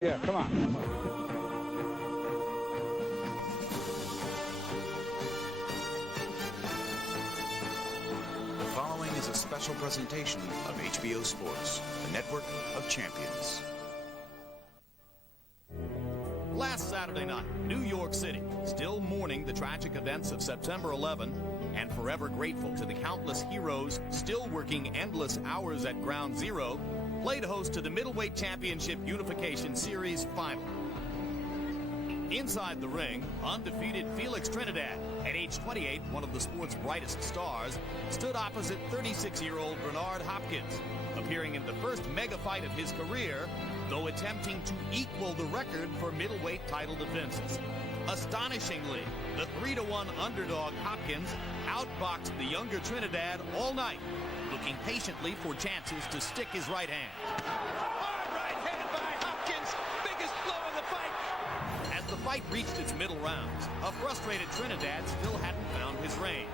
Yeah, come on. Come on. The following is a special presentation of HBO Sports, the network of champions. Last Saturday night, New York City, still mourning the tragic events of September 11 and forever grateful to the countless heroes still working endless hours at Ground Zero, played host to the Middleweight Championship Unification Series Final. Inside the ring, undefeated Felix Trinidad, at age 28, one of the sport's brightest stars, stood opposite 36-year-old Bernard Hopkins, appearing in the first mega fight of his career, though attempting to equal the record for middleweight title defenses. Astonishingly, the 3-1 underdog Hopkins outboxed the younger Trinidad all night, looking patiently for chances to stick his right hand. Hard right hand by Hopkins, biggest blow of the fight. As the fight reached its middle rounds, a frustrated Trinidad still hadn't found his range,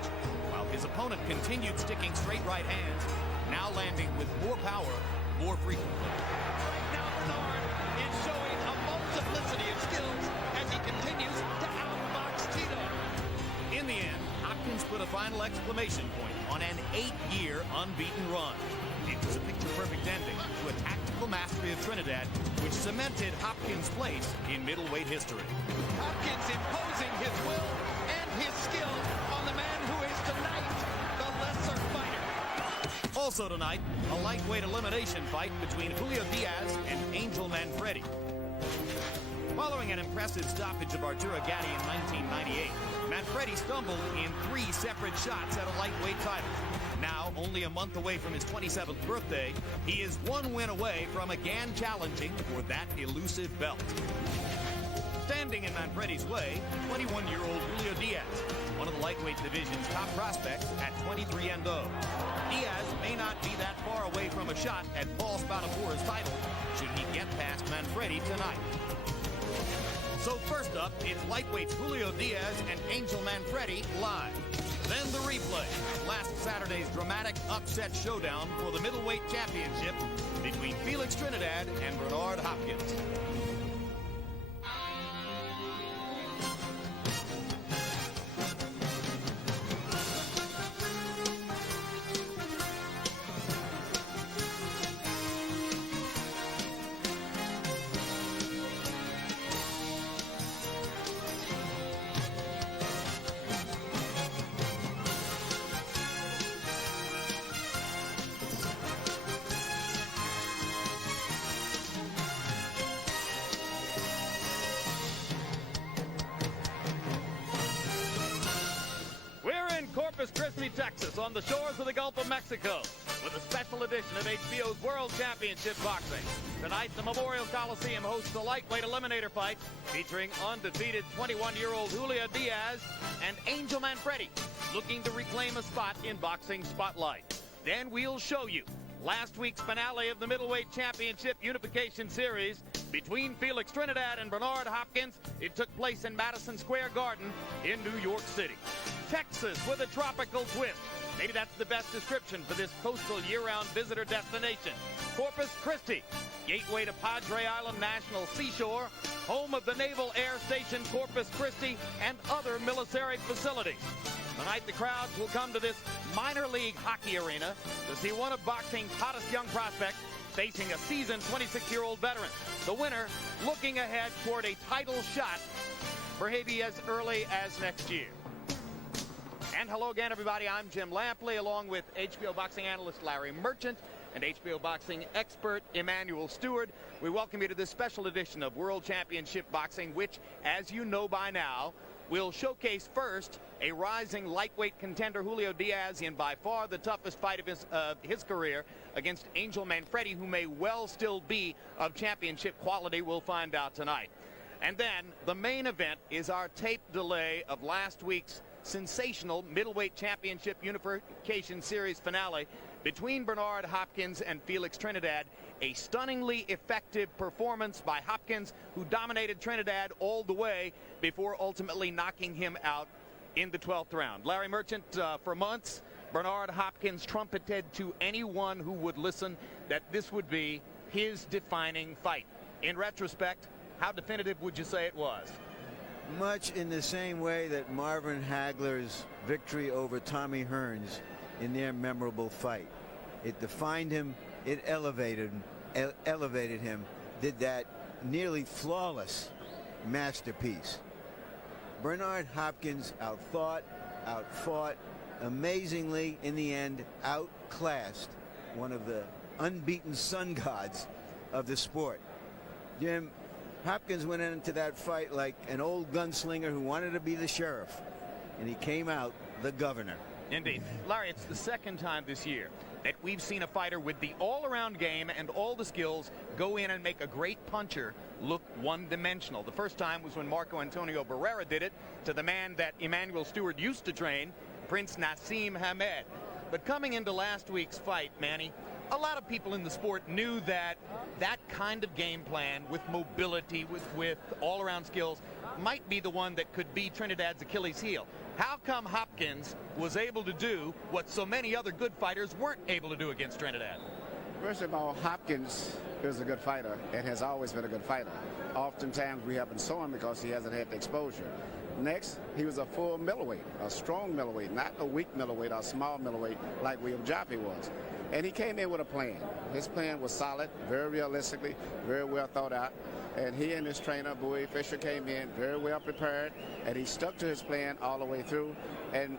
while his opponent continued sticking straight right hands, now landing with more power more frequently. Right now Bernard is showing a multiplicity of skills as he continues to outbox Tito. In the end, Hopkins put a final exclamation point on an 8-year unbeaten run. It was a picture-perfect ending to a tactical mastery of Trinidad, which cemented Hopkins' place in middleweight history. Hopkins imposing his will and his skill on the man who is tonight the lesser fighter. Also tonight, a lightweight elimination fight between Julio Diaz and Angel Manfredy. Following an impressive stoppage of Arturo Gatti in 1998, Manfredy stumbled in 3 separate shots at a lightweight title. Now, only a month away from his 27th birthday, he is one win away from again challenging for that elusive belt. Standing in Manfredy's way, 21-year-old Julio Diaz, one of the lightweight division's top prospects at 23-0. Diaz may not be that far away from a shot at Paul Spadafora's title should he get past Manfredy tonight. So first up, it's lightweights Julio Diaz and Angel Manfredy live. Then the replay, last Saturday's dramatic upset showdown for the middleweight championship between Felix Trinidad and Bernard Hopkins. Corpus Christi, Texas, on the shores of the Gulf of Mexico, with a special edition of HBO's World Championship Boxing. Tonight, the Memorial Coliseum hosts a lightweight eliminator fight featuring undefeated 21-year-old Julio Diaz and Angel Manfredy, looking to reclaim a spot in boxing spotlight. Then we'll show you last week's finale of the Middleweight Championship Unification Series between Felix Trinidad and Bernard Hopkins. It took place in Madison Square Garden in New York City. Texas with a tropical twist. Maybe that's the best description for this coastal year-round visitor destination. Corpus Christi, gateway to Padre Island National Seashore, home of the Naval Air Station Corpus Christi and other military facilities. Tonight, the crowds will come to this minor league hockey arena to see one of boxing's hottest young prospects facing a seasoned 26-year-old veteran. The winner looking ahead toward a title shot for maybe as early as next year. And hello again, everybody. I'm Jim Lampley, along with HBO boxing analyst Larry Merchant and HBO boxing expert Emmanuel Stewart. We welcome you to this special edition of World Championship Boxing, which, as you know by now, will showcase first a rising lightweight contender, Julio Diaz, in by far the toughest fight of his career against Angel Manfredy, who may well still be of championship quality. We'll find out tonight. And then the main event is our tape delay of last week's sensational middleweight championship unification series finale between Bernard Hopkins and Felix Trinidad. A stunningly effective performance by Hopkins, who dominated Trinidad all the way before ultimately knocking him out in the 12th round. Larry Merchant, for months, Bernard Hopkins trumpeted to anyone who would listen that this would be his defining fight. In retrospect, how definitive would you say it was? Much in the same way that Marvin Hagler's victory over Tommy Hearns in their memorable fight. It defined him, it elevated him, did that nearly flawless masterpiece. Bernard Hopkins outthought, outfought, amazingly in the end outclassed one of the unbeaten sun gods of the sport. Jim, Hopkins went into that fight like an old gunslinger who wanted to be the sheriff, and he came out the governor. Indeed. Larry, it's the second time this year that we've seen a fighter with the all-around game and all the skills go in and make a great puncher look one-dimensional. The first time was when Marco Antonio Barrera did it to the man that Emmanuel Stewart used to train, Prince Nassim Hamed. But coming into last week's fight, Manny, a lot of people in the sport knew that that kind of game plan with mobility, with all-around skills, might be the one that could be Trinidad's Achilles heel. How come Hopkins was able to do what so many other good fighters weren't able to do against Trinidad? First of all, Hopkins is a good fighter and has always been a good fighter. Oftentimes we haven't saw him because he hasn't had the exposure. Next, he was a full middleweight, a strong middleweight, not a weak middleweight or a small middleweight like William Jaffe was. And he came in with a plan. His plan was solid, very realistically, very well thought out. And he and his trainer, Bowie Fisher, came in very well prepared, and he stuck to his plan all the way through. And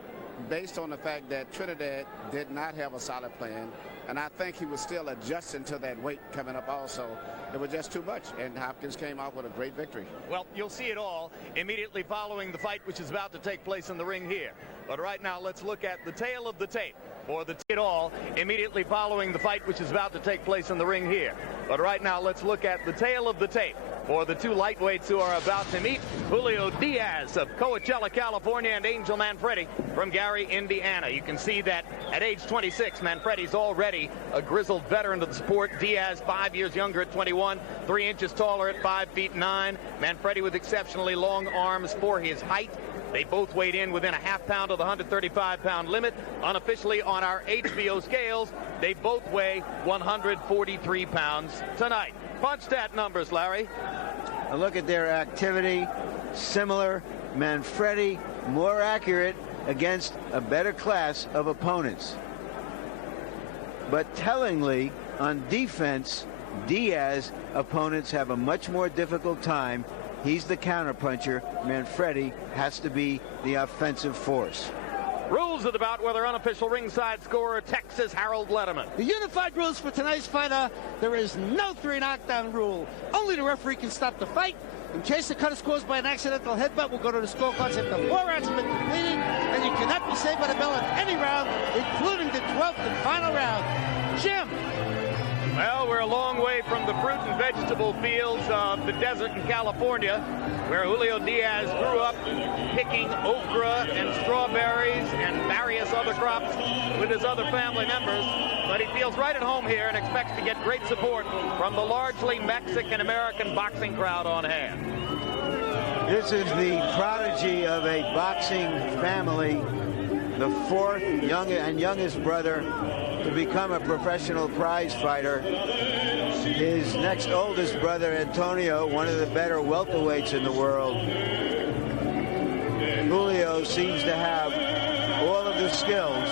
based on the fact that Trinidad did not have a solid plan, and I think he was still adjusting to that weight coming up also, it was just too much, and Hopkins came out with a great victory. Well, you'll see it all immediately following the fight, which is about to take place in the ring here. But right now, let's look at the tail of the tape. For the it all immediately following the fight, which is about to take place in the ring here. But right now, let's look at the tail of the tape for the two lightweights who are about to meet. Julio Diaz of Coachella, California, and Angel Manfredy from Gary, Indiana. You can see that at age 26, Manfredy's already a grizzled veteran of the sport. Diaz, 5 years younger at 21, 3 inches taller at 5 feet 9. Manfredy with exceptionally long arms for his height. They both weighed in within a half pound of the 135-pound limit. Unofficially on our HBO scales, they both weigh 143 pounds tonight. Punch stat numbers, Larry. A look at their activity. Similar. Manfredy more accurate against a better class of opponents. But tellingly, on defense, Diaz opponents have a much more difficult time. He's the counterpuncher. Manfredy has to be the offensive force. Rules of the bout, whether unofficial ringside scorer Texas Harold Letterman. The unified rules for tonight's fight are there is no 3 knockdown rule. Only the referee can stop the fight. In case the cut is caused by an accidental headbutt, we'll go to the scorecards after 4 rounds have been completed, and you cannot be saved by the bell in any round, including the 12th and final round. Jim. Well, we're a long way from the fruit and vegetable fields of the desert in California, where Julio Diaz grew up picking okra and strawberries and various other crops with his other family members. But he feels right at home here and expects to get great support from the largely Mexican-American boxing crowd on hand. This is the prodigy of a boxing family, the 4th youngest brother to become a professional prize fighter. His next oldest brother, Antonio, one of the better welterweights in the world. Julio seems to have all of the skills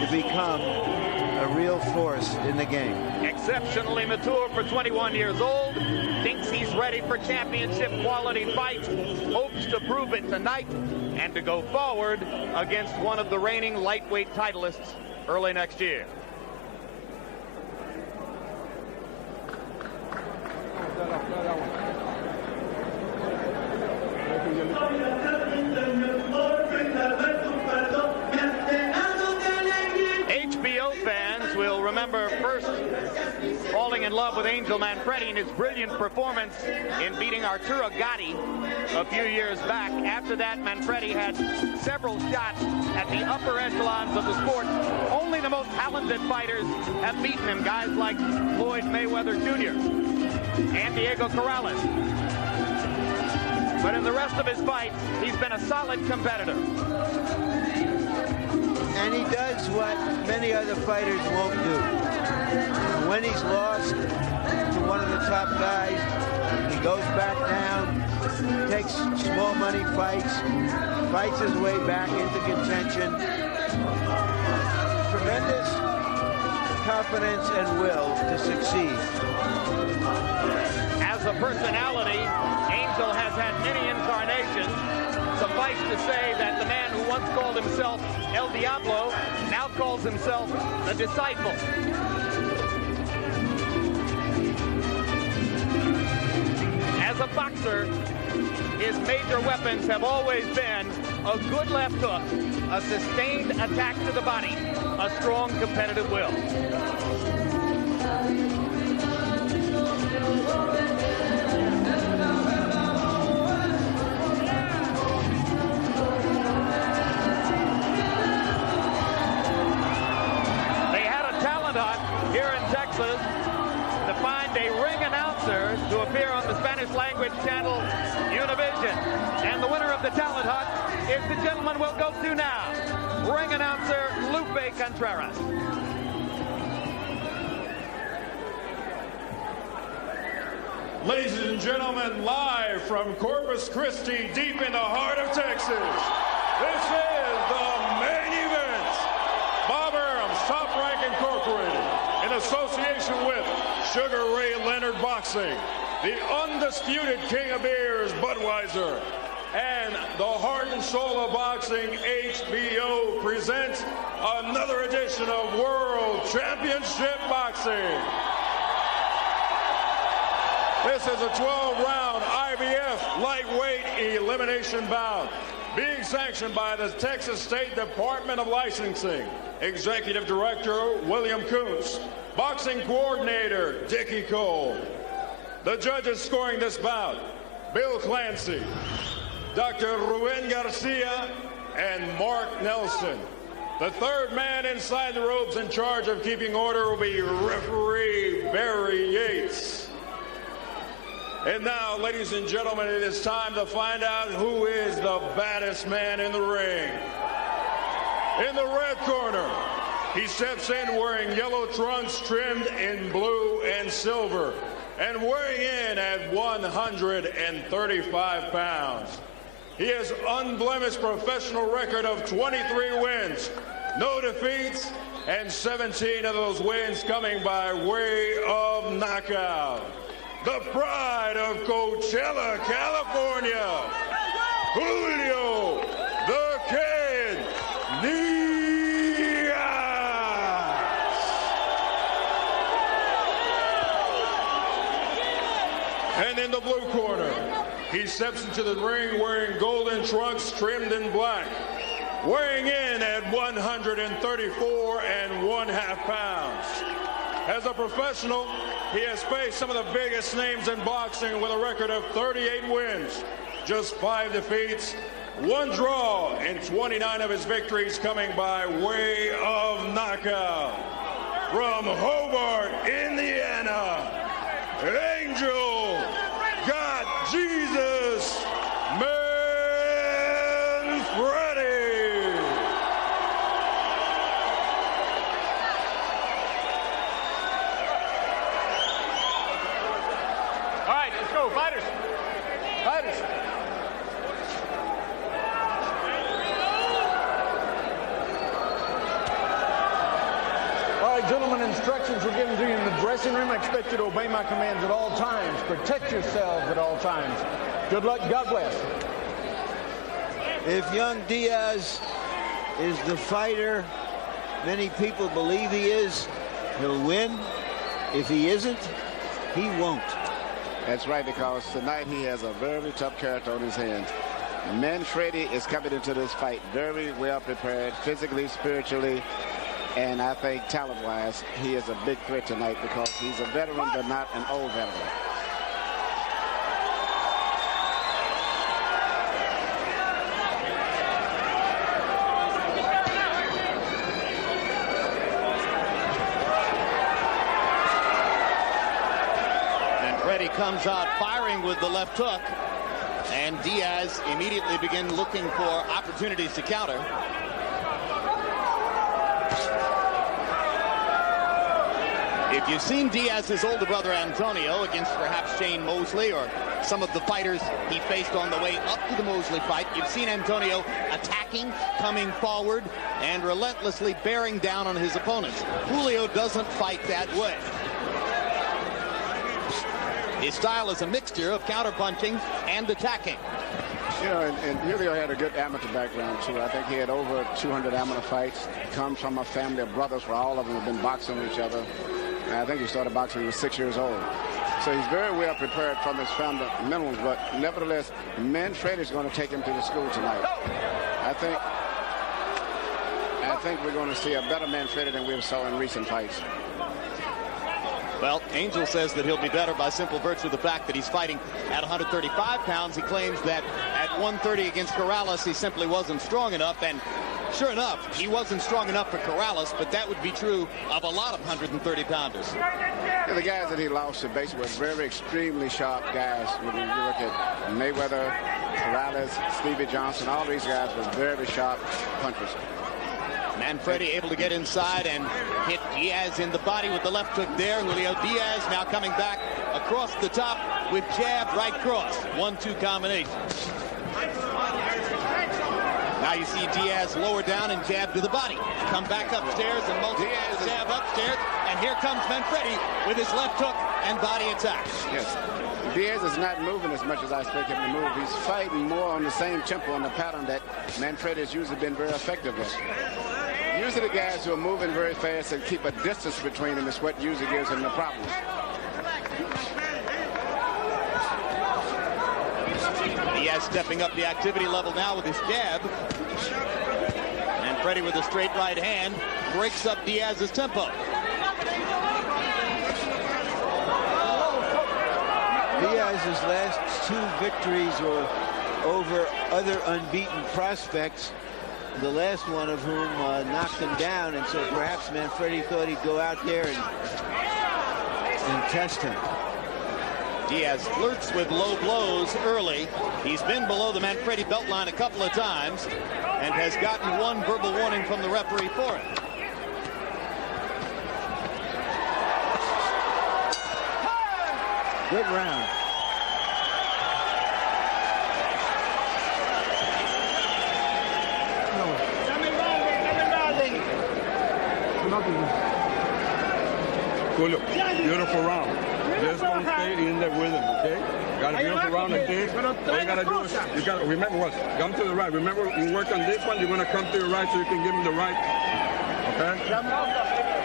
to become a real force in the game. Exceptionally mature for 21 years old. Thinks he's ready for championship quality fights. Hopes to prove it tonight and to go forward against one of the reigning lightweight titleists early next year. HBO fans will remember first falling in love with Angel Manfredy and his brilliant performance in beating Arturo Gatti a few years back. After that, Manfredy had several shots at the upper echelons of the sport. Only the most talented fighters have beaten him, guys like Floyd Mayweather Jr. and Diego Corrales. But in the rest of his fights, he's been a solid competitor. And he does what many other fighters won't do. And when he's lost to one of the top guys, he goes back down, takes small money fights, fights his way back into contention. Tremendous confidence and will to succeed. As a personality, Angel has had many incarnations. Suffice to say that the man who once called himself El Diablo now calls himself the Disciple. As a boxer, his major weapons have always been a good left hook, a sustained attack to the body, a strong competitive will. They had a talent hunt here in Texas to find a ring announcer to appear on the Spanish language channel Univision. And the winner of the talent hunt is the gentleman we'll go to now, ring announcer Lupe Contreras. Ladies and gentlemen, live from Corpus Christi, deep in the heart of Texas, this is the main event. Bob Arum's Top Rank Incorporated, in association with Sugar Ray Leonard Boxing, the undisputed king of beers, Budweiser, and the heart and soul of boxing, HBO, presents another edition of World Championship Boxing. This is a 12-round IBF lightweight elimination bout being sanctioned by the Texas State Department of Licensing. Executive Director William Kuntz. Boxing Coordinator Dickie Cole. The judges scoring this bout, Bill Clancy, Dr. Ruben Garcia, and Mark Nelson. The third man inside the ropes in charge of keeping order will be referee Barry Yates. And now, ladies and gentlemen, it is time to find out who is the baddest man in the ring. In the red corner, he steps in wearing yellow trunks trimmed in blue and silver, and weighing in at 135 pounds. He has unblemished professional record of 23 wins, no defeats, and 17 of those wins coming by way of knockout. The pride of Coachella, California, Julio, the Kid, Diaz. And in the blue corner, he steps into the ring wearing golden trunks trimmed in black, weighing in at 134 1/2 pounds. As a professional, he has faced some of the biggest names in boxing with a record of 38 wins, just 5 defeats, 1 draw, and 29 of his victories coming by way of knockout. From Hobart, Indiana, Angel got Jesus Manfredy. All right, let's go, fighters. Fighters. All right, gentlemen, instructions were given to you in the dressing room. I expect you to obey my commands at all times. Protect yourselves at all times. Good luck. God bless. If young Diaz is the fighter many people believe he is, he'll win. If he isn't, he won't. That's right, because tonight he has a very tough character on his hands. Manfredy is coming into this fight very well prepared, physically, spiritually, and I think talent-wise, he is a big threat tonight because he's a veteran but not an old veteran. Manfredy comes out firing with the left hook, and Diaz immediately begins looking for opportunities to counter. You've seen Diaz's older brother Antonio against perhaps Shane Mosley or some of the fighters he faced on the way up to the Mosley fight. You've seen Antonio attacking, coming forward, and relentlessly bearing down on his opponents. Julio doesn't fight that way. His style is a mixture of counterpunching and attacking. You know, and Julio had a good amateur background, too. I think he had over 200 amateur fights. He comes from a family of brothers where all of them have been boxing with each other. And I think he started boxing when he was 6 years old. So he's very well prepared from his fundamentals, but nevertheless, Manfredy is going to take him to the school tonight. I think we're going to see a better Manfredy than we saw in recent fights. Well, Angel says that he'll be better by simple virtue of the fact that he's fighting at 135 pounds. He claims that at 130 against Corrales, he simply wasn't strong enough. And sure enough, he wasn't strong enough for Corrales, but that would be true of a lot of 130-pounders. Yeah, the guys that he lost to basically were very extremely sharp guys. When you look at Mayweather, Corrales, Stevie Johnson, all these guys were very sharp punchers. Manfredy able to get inside and hit Diaz in the body with the left hook there. Julio Diaz now coming back across the top with jab right cross. 1-2 combination. Now you see Diaz lower down and jab to the body. Come back upstairs and multiply the jab upstairs. And here comes Manfredy with his left hook and body attack. Yes. Diaz is not moving as much as I expect him to move. He's fighting more on the same tempo and the pattern that Manfredy has usually been very effective with. Usually the guys who are moving very fast and keep a distance between them is what usually gives him the problems. Diaz stepping up the activity level now with his jab. Manfredy with a straight right hand breaks up Diaz's tempo. Diaz's last 2 victories were over other unbeaten prospects, the last one of whom knocked him down, and so perhaps Manfredy thought he'd go out there and test him. Diaz flirts with low blows early. He's been below the Manfredy belt line a couple of times and has gotten 1 verbal warning from the referee for it. Good round. Julio, beautiful round. Just don't stay in there with him, okay? Got a beautiful round like this. All you gotta do is, you gotta remember what? Come to the right. Remember, you work on this one, you're gonna come to the right so you can give him the right. Okay?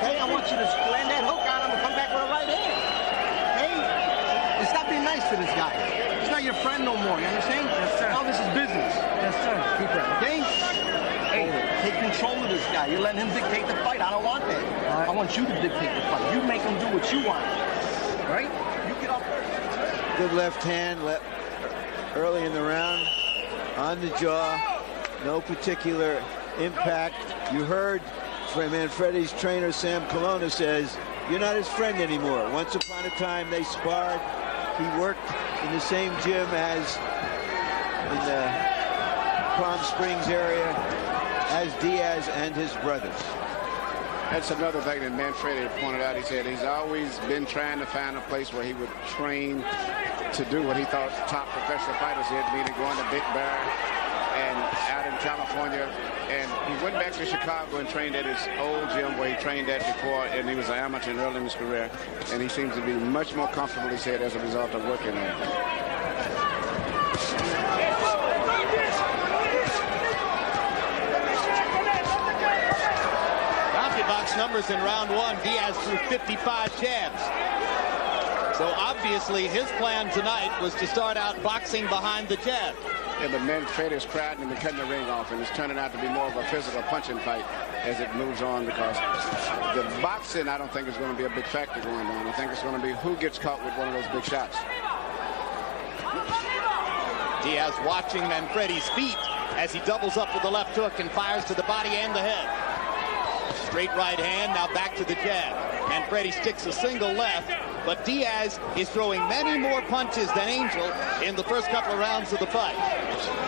Hey, I want you to land that hook on him and come back with a right hand. Hey, stop being nice to this guy. He's not your friend no more, you understand? Yes, sir. Now this is business. Yes, sir. Keep that, okay? Hey, take control of this guy. You're letting him dictate the fight. I don't want that. Right. I want you to dictate the fight. You make him do what you want. Right? You get up there. Good left hand early in the round on the jaw. No particular impact. You heard from Manfredy's trainer, Sam Colonna, says, you're not his friend anymore. Once upon a time, they sparred. He worked in the same gym as in the Palm Springs area as Diaz and his brothers. That's another thing that Manfredy pointed out. He said he's always been trying to find a place where he would train to do what he thought top professional fighters did, meaning going to Big Bear and out in California. And he went back to Chicago and trained at his old gym where he trained at before, and he was an amateur early in his career. And he seems to be much more comfortable, he said, as a result of working there. Box numbers in round 1. Diaz threw 55 jabs. So obviously his plan tonight was to start out boxing behind the jab. Yeah, but Manfredy's crowding him and cutting the ring off, and it's turning out to be more of a physical punching fight as it moves on, because the boxing, I don't think, is going to be a big factor going on. I think it's going to be who gets caught with one of those big shots. Diaz watching Manfredy's feet as he doubles up with the left hook and fires to the body and the head. Straight right hand, now back to the jab. Manfredy sticks a single left, but Diaz is throwing many more punches than Angel in the first couple of rounds of the fight.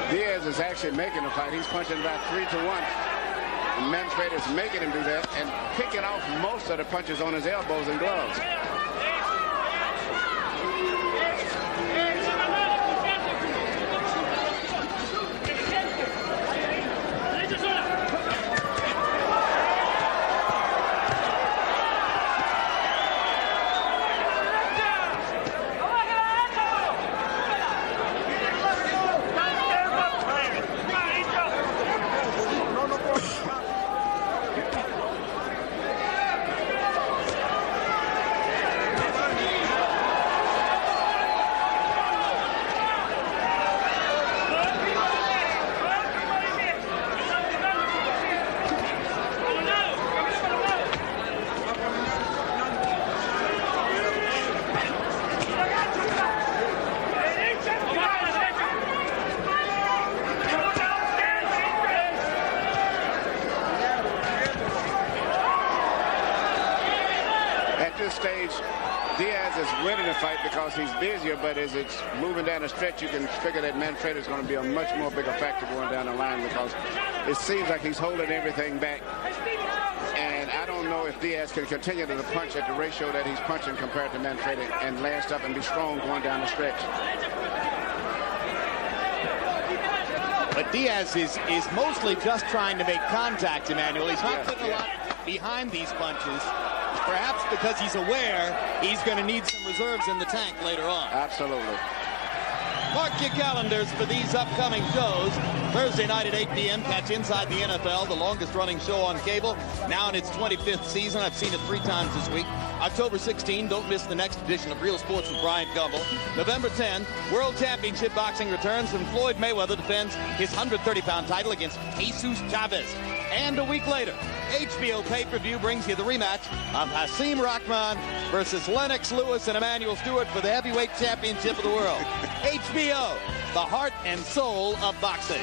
Diaz is actually making the fight. He's punching about 3-1. And Manfredy is making him do that and picking off most of the punches on his elbows and gloves. Stage, Diaz is winning the fight because he's busier, but as it's moving down the stretch, you can figure that Manfredy is going to be a much more bigger factor going down the line because it seems like he's holding everything back. And I don't know if Diaz can continue to punch at the ratio that he's punching compared to Manfredy and last up and be strong going down the stretch. But Diaz is mostly just trying to make contact, Emmanuel. He's not putting a lot behind these punches. Perhaps because he's aware he's going to need some reserves in the tank later on. Absolutely. Mark your calendars for these upcoming shows. Thursday night at 8 p.m. catch Inside the NFL, the longest running show on cable, now in its 25th season. I've seen it 3 times this week. October 16, don't miss the next edition of Real Sports with Brian Gumbel. November 10, World Championship Boxing returns and Floyd Mayweather defends his 130-pound title against Jesus Chavez. And a week later, HBO pay-per-view brings you the rematch of Hasim Rahman versus Lennox Lewis and Emmanuel Stewart for the heavyweight championship of the world. HBO, the heart and soul of boxing.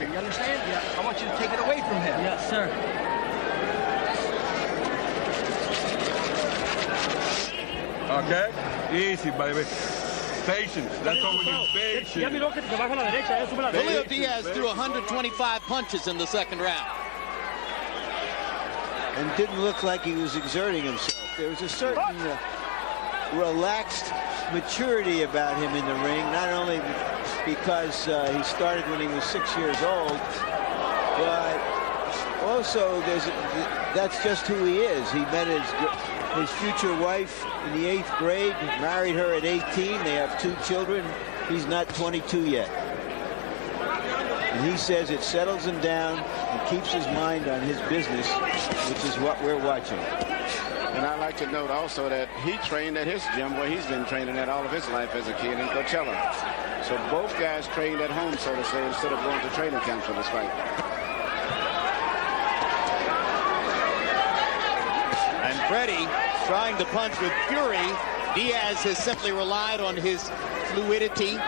You understand? Yeah. I want you to take it away from him. Yes, sir. Okay? Easy, baby. Patience. That's all we need. Patience. Julio Diaz threw 125 punches in the second round. And didn't look like he was exerting himself. There was a certain relaxed maturity about him in the ring, not only because he started when he was 6 years old, but also that's just who he is. He met his future wife in the 8th grade, married her at 18. They have 2 children. He's not 22 yet. And he says it settles him down and keeps his mind on his business, which is what we're watching. And I'd like to note also that he trained at his gym where he's been training at all of his life as a kid in Coachella. So both guys trained at home, so to say, instead of going to training camp for this fight. Manfredy trying to punch with fury. Diaz has simply relied on his fluidity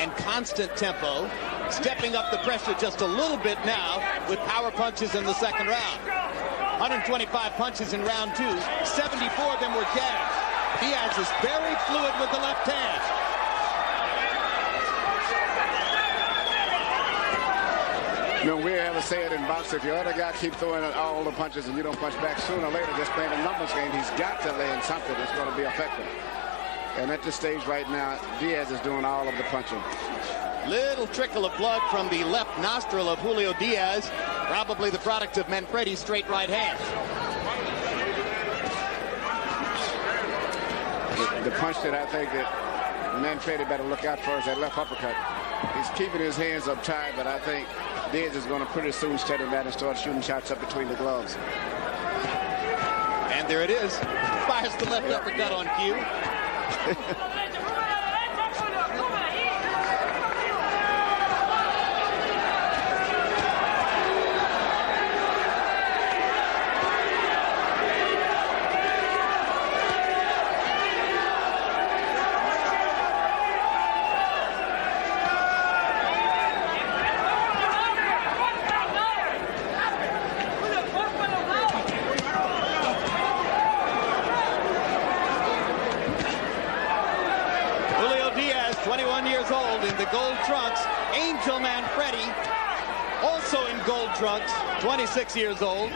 and constant tempo, stepping up the pressure just a little bit now with power punches in the second round. 125 punches in round 2, 74 of them were jabs. Diaz is very fluid with the left hand. You know, we ever say it in boxing, if your other guy keeps throwing all the punches and you don't punch back, sooner or later, just playing a numbers game, he's got to land something that's going to be effective. And at this stage right now, Diaz is doing all of the punching. Little trickle of blood from the left nostril of Julio Diaz, probably the product of Manfredy's straight right hand. The punch that I think that Manfredy better look out for is that left uppercut. He's keeping his hands up tight, but I think Diaz is going to pretty soon steady that and start shooting shots up between the gloves. And there it is. Fires the left uppercut on cue. also in gold trunks, 26 years old.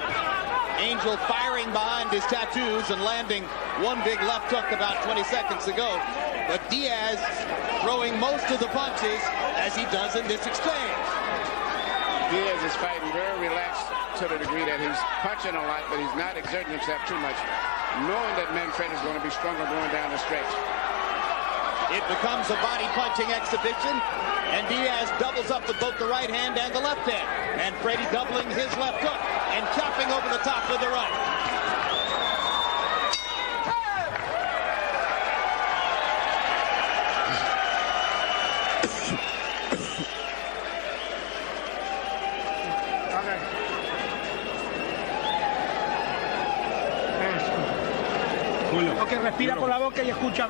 Angel firing behind his tattoos and landing one big left hook about 20 seconds ago. But Diaz throwing most of the punches as he does in this exchange. Diaz is fighting very relaxed to the degree that he's punching a lot, but he's not exerting himself too much, knowing that Manfredy is going to be stronger going down the stretch. It becomes a body punching exhibition, and Diaz doubles up with both the right hand and the left hand. Manfredy doubling his left hook and chopping over the top with the right. Julio. Okay, respira por la boca y escucha.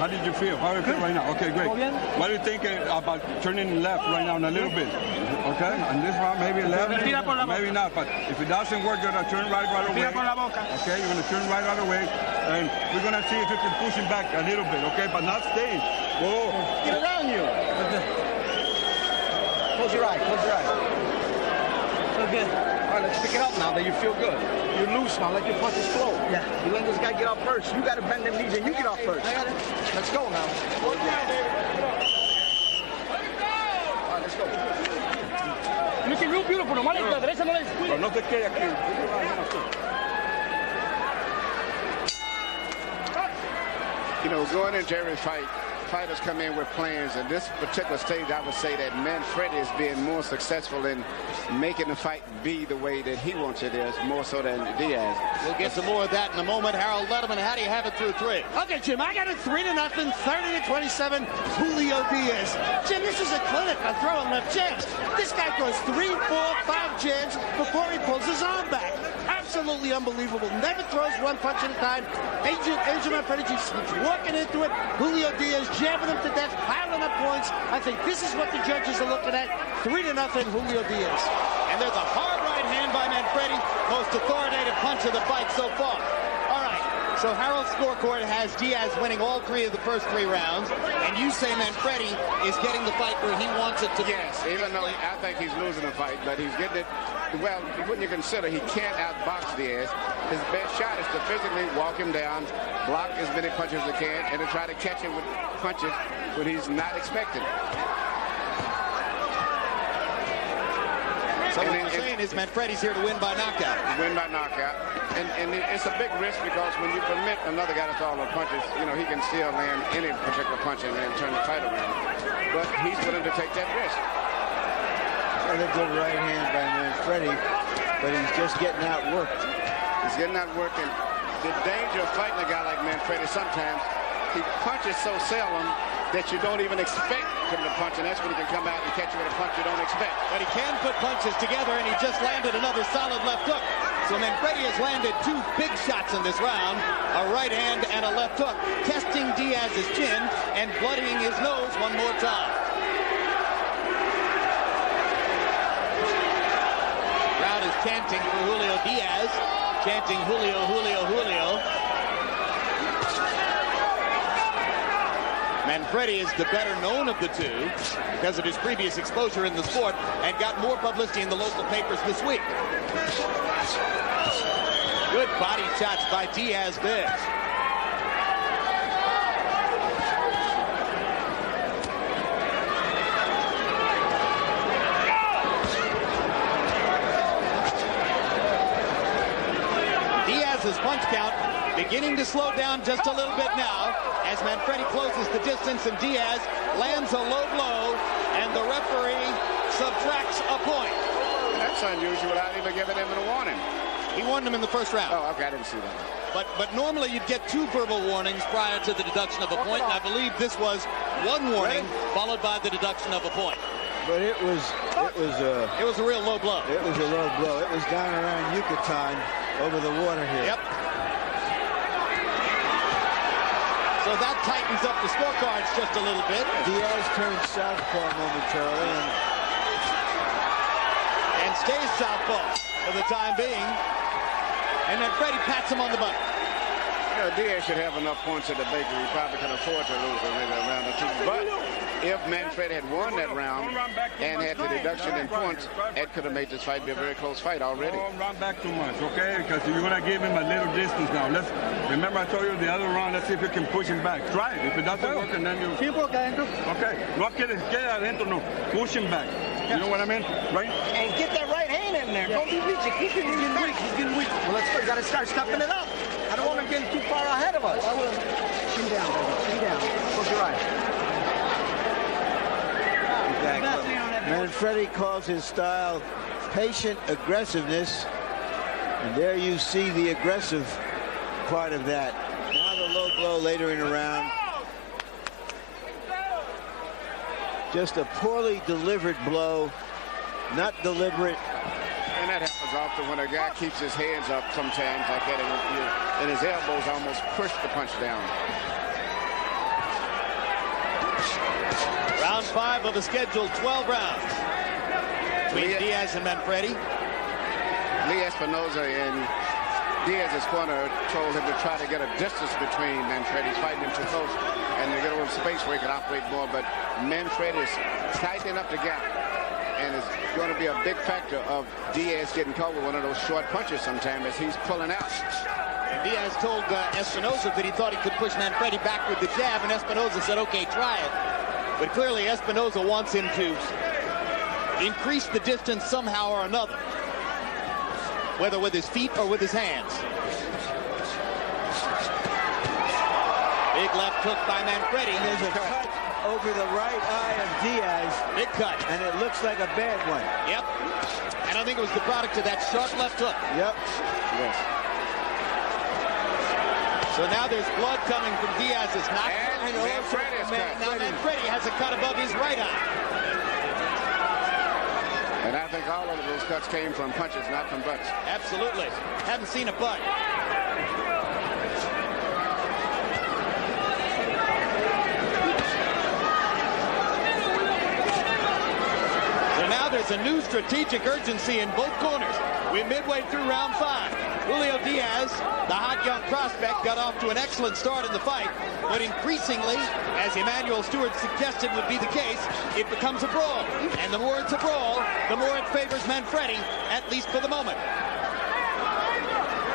How did you feel? How do you feel right now? Okay, great. What do you think about turning left right now in a little bit? Okay, and this round maybe left, maybe not. But if it doesn't work, you're gonna turn right away. Okay, you're gonna turn right away, and we're gonna see if you can push him back a little bit. Okay, but not staying. Whoa. Get around you. Close your eye. Close your eye. So good. All right, let's pick it up now that you feel good. You're loose now, let your punches flow. Yeah. You let this guy get off first. You got to bend them knees and you get off first. I got it. Let's go now. All right, let's go. Looking real beautiful. No, no te quede aquí. You know, going into every fight, fighters come in with plans. At this particular stage, I would say that Manfredy is being more successful in making the fight be the way that he wants it is, more so than Diaz. We'll get some more of that in a moment. Harold Letterman, how do you have it through 3? Okay, Jim, I got it 3-0, 30-27, Julio Diaz. Jim, this is a clinic on throwing left jabs. This guy throws 3, 4, 5 jabs before he pulls his arm back. Absolutely unbelievable. Never throws one punch at a time. Angel Manfredy keeps walking into it. Julio Diaz jabbing him to death, piling up points. I think this is what the judges are looking at. 3-0, Julio Diaz. And there's a hard right hand by Manfredy. Most authoritative punch of the fight so far. All right, so Harold's scorecard has Diaz winning all 3 of the first 3 rounds. And you say Manfredy is getting the fight where he wants it to be. Yes, even though I think he's losing the fight, but he's getting it. Well, wouldn't you consider he can't outbox Diaz? His best shot is to physically walk him down, block as many punches as he can, and to try to catch him with punches when he's not expecting. So what you're saying is Manfredy's here to win by knockout. Win by knockout. And it's a big risk because when you permit another guy to throw all the punches, you know, he can still land any particular punch and turn the fight around. But he's willing to take that risk. Another good right hand by Manfredy, but he's just getting outworked. He's getting outworked, and the danger of fighting a guy like Manfredy, sometimes he punches so seldom that you don't even expect him to punch, and that's when he can come out and catch you with a punch you don't expect. But he can put punches together, and he just landed another solid left hook. So Manfredy has landed 2 big shots in this round, a right hand and a left hook, testing Diaz's chin and bloodying his nose one more time. Crowd is chanting for Julio Diaz, chanting Julio, Julio, Julio. Manfredy is the better known of the 2 because of his previous exposure in the sport and got more publicity in the local papers this week. Good body shots by Diaz there. Diaz's punch count beginning to slow down just a little bit now as Manfredy closes the distance and Diaz lands a low blow and the referee subtracts a point. That's unusual without even giving him a warning. He warned him in the first round. Oh, okay, I didn't see that. But normally you'd get 2 verbal warnings prior to the deduction of a point, and I believe this was 1 warning followed by the deduction of a point. But it was a real low blow. It was a low blow. It was down around Yucatan over the water here. Yep. So that tightens up the scorecards just a little bit. Diaz turned southpaw momentarily and stays southpaw for the time being. And then Manfredy pats him on the butt. You know, Diaz should have enough points at the bakery. He probably can afford to lose maybe a round or 2. But if Manfredy had won that round and had the deduction in points, that could have made this fight be a very close fight already. Don't run back too much, okay? Because you're going to give him a little distance now. Remember I told you the other round, let's see if you can push him back. Try it. If it doesn't work, and then you... Okay. No quede adentro, no. Push him back. You know what I mean? Right? And get that right hand in there. Don't be reaching. Keep him weak. He's getting weak. Well, let's go. You got to start stepping it up. I don't want him getting too far ahead of us. Chin down, baby. Chin down. Close your eyes. Exactly. Manfredy calls his style patient aggressiveness. And there you see the aggressive part of that. Now the low blow later in the round. Just a poorly delivered blow, not deliberate. And that happens often when a guy keeps his hands up sometimes like that, and his elbows almost push the punch down. Round 5 of the scheduled 12 rounds between Diaz and Manfredy. Lee Espinosa in Diaz's corner told him to try to get a distance between Manfredy. He's fighting him too close and to get a little space where he can operate more, but Manfredy is tightening up the gap, and it's going to be a big factor of Diaz getting caught with one of those short punches sometime as he's pulling out. And Diaz told Espinosa that he thought he could push Manfredy back with the jab, and Espinosa said, okay, try it. But clearly Espinosa wants him to increase the distance somehow or another, whether with his feet or with his hands. Big left hook by Manfredy. There's a cut over the right eye of Diaz. Big cut. And it looks like a bad one. Yep. And I think it was the product of that sharp left hook. Yep. Yes. So now there's blood coming from Diaz's knock. And Manfredy's cut. Now Manfredy has a cut above his right eye. And I think all of those cuts came from punches, not from butts. Absolutely. Haven't seen a butt. So now there's a new strategic urgency in both corners. We're midway through round 5. Julio Diaz, the hot young prospect, got off to an excellent start in the fight, but increasingly, as Emmanuel Stewart suggested would be the case, it becomes a brawl. And the more it's a brawl, the more it favors Manfredy, at least for the moment.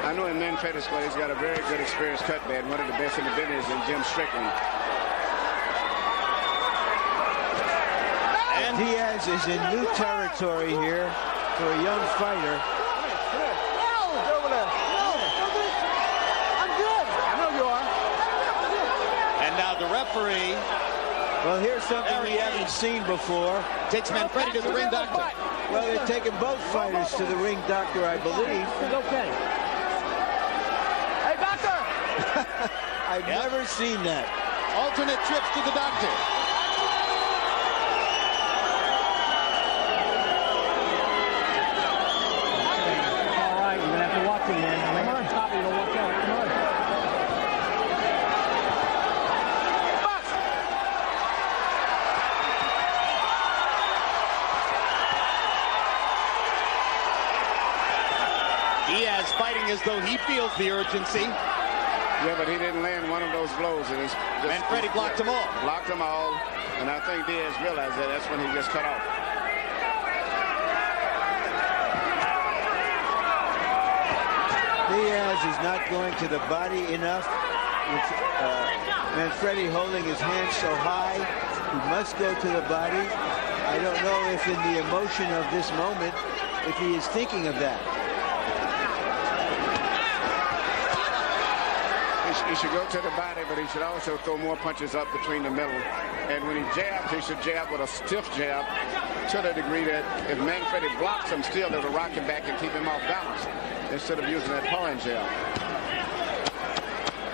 I know in Manfredy's squad, he's got a very good experienced cut man, one of the best in the business in Jim Strickland. And Diaz is in new territory here for a young fighter. The referee. Well, here's something we haven't seen before. Takes Manfredy to the ring doctor. Well, they're taking both fighters to the ring doctor, I believe. Okay. Hey, doctor! I've never seen that. Alternate trips to the doctor. All right, you're going to have to watch him, man. Come on. Top, you don't watch out. Come on. Diaz fighting as though he feels the urgency. Yeah, but he didn't land one of those blows. And Manfredy blocked them all. Blocked them all. And I think Diaz realized that. That's when he gets cut off. Diaz is not going to the body enough. With Manfredy holding his hands so high, he must go to the body. I don't know if in the emotion of this moment, if he is thinking of that. He should go to the body, but he should also throw more punches up between the middle. And when he jabs, he should jab with a stiff jab to the degree that if Manfredy blocks him still, it'll rock him back and keep him off balance instead of using that pawing jab.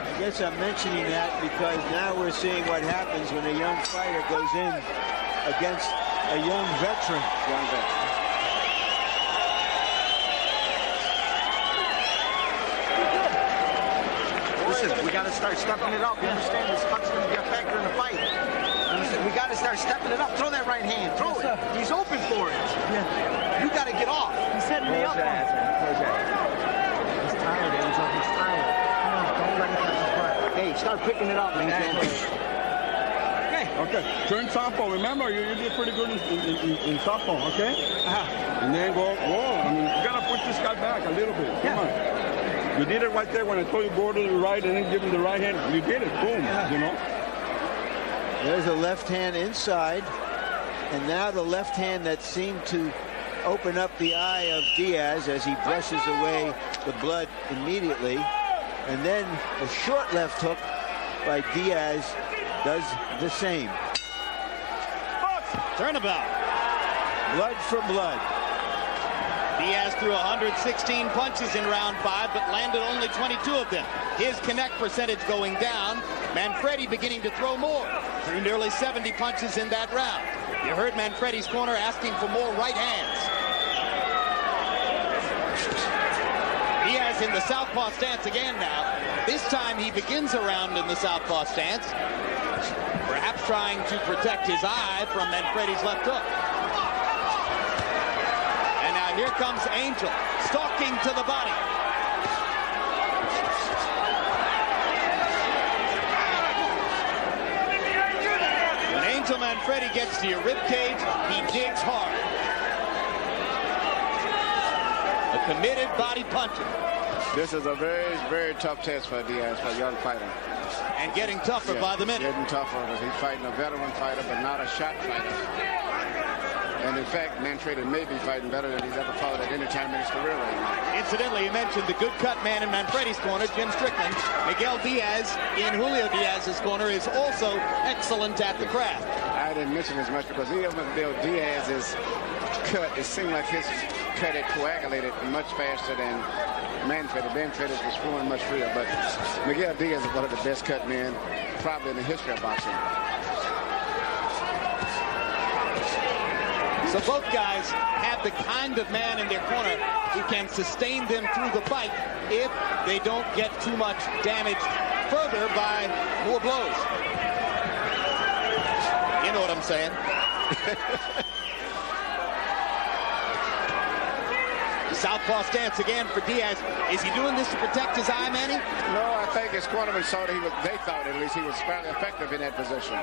I guess I'm mentioning that because now we're seeing what happens when a young fighter goes in against a young veteran. Listen, we got to start stepping it up. You understand this cut's going to be a factor in the fight. We got to start stepping it up. Throw that right hand. Throw it. He's open for it. Yeah. You got to get off. He's setting me up. He's tired, Angel. He's tired. Come on, don't let him catch his breath. Hey, start picking it up, man. Okay. Okay. Turn southpaw. Remember, you did pretty good in southpaw, okay? And then go. I mean, you got to push this guy back a little bit. Come on. You did it right there when I told you go to the right and then give him the right hand. You did it. Boom. You know? There's a left hand inside. And now the left hand that seemed to open up the eye of Diaz as he brushes away the blood immediately. And then a short left hook by Diaz does the same. Turnabout. Blood for blood. Diaz threw 116 punches in round 5, but landed only 22 of them. His connect percentage going down. Manfredy beginning to throw more. Threw nearly 70 punches in that round. You heard Manfredy's corner asking for more right hands. Diaz in the southpaw stance again now. This time he begins a round in the southpaw stance, perhaps trying to protect his eye from Manfredy's left hook. And now here comes Angel, stalking to the body. When Angel Manfredy gets to your rib cage, he digs hard. A committed body puncher. This is a very, very tough test for Diaz, for a young fighter. And getting tougher by the minute. Getting tougher because he's fighting a veteran fighter, but not a shot fighter. And in fact, Manfredy may be fighting better than he's ever fought at any time in his career right now. Incidentally, you mentioned the good cut man in Manfredy's corner, Jim Strickland. Miguel Diaz in Julio Diaz's corner is also excellent at the craft. I didn't mention as much because even though Diaz's cut, it seemed like his cut had coagulated much faster than Manfredy. Manfredy was flowing much freer, but Miguel Diaz is one of the best cut men probably in the history of boxing. So both guys have the kind of man in their corner who can sustain them through the fight if they don't get too much damage further by more blows. You know what I'm saying? Southpaw stance again for Diaz. Is he doing this to protect his eye, Manny? No, I think his cornerman saw that they thought at least he was fairly effective in that position.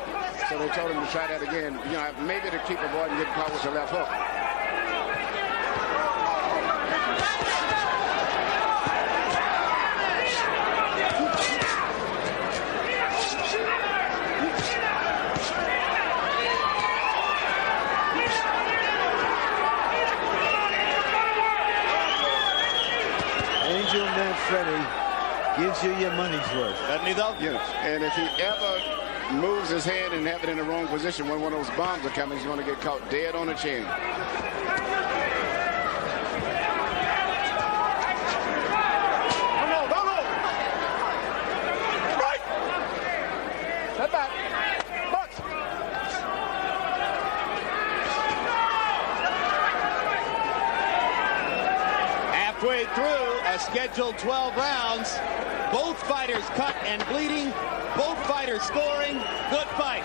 So they told him to try that again, you know, maybe to keep avoiding getting caught with the left hook. Angel Manfredy gives you your money's worth. Doesn't he, though? Yeah. And if he ever moves his hand and have it in the wrong position when one of those bombs are coming, he's going to get caught dead on the chin. Right. Step back. Box. Halfway through a scheduled 12 rounds. Both fighters cut and bleeding. Both fighters scoring. Good fight.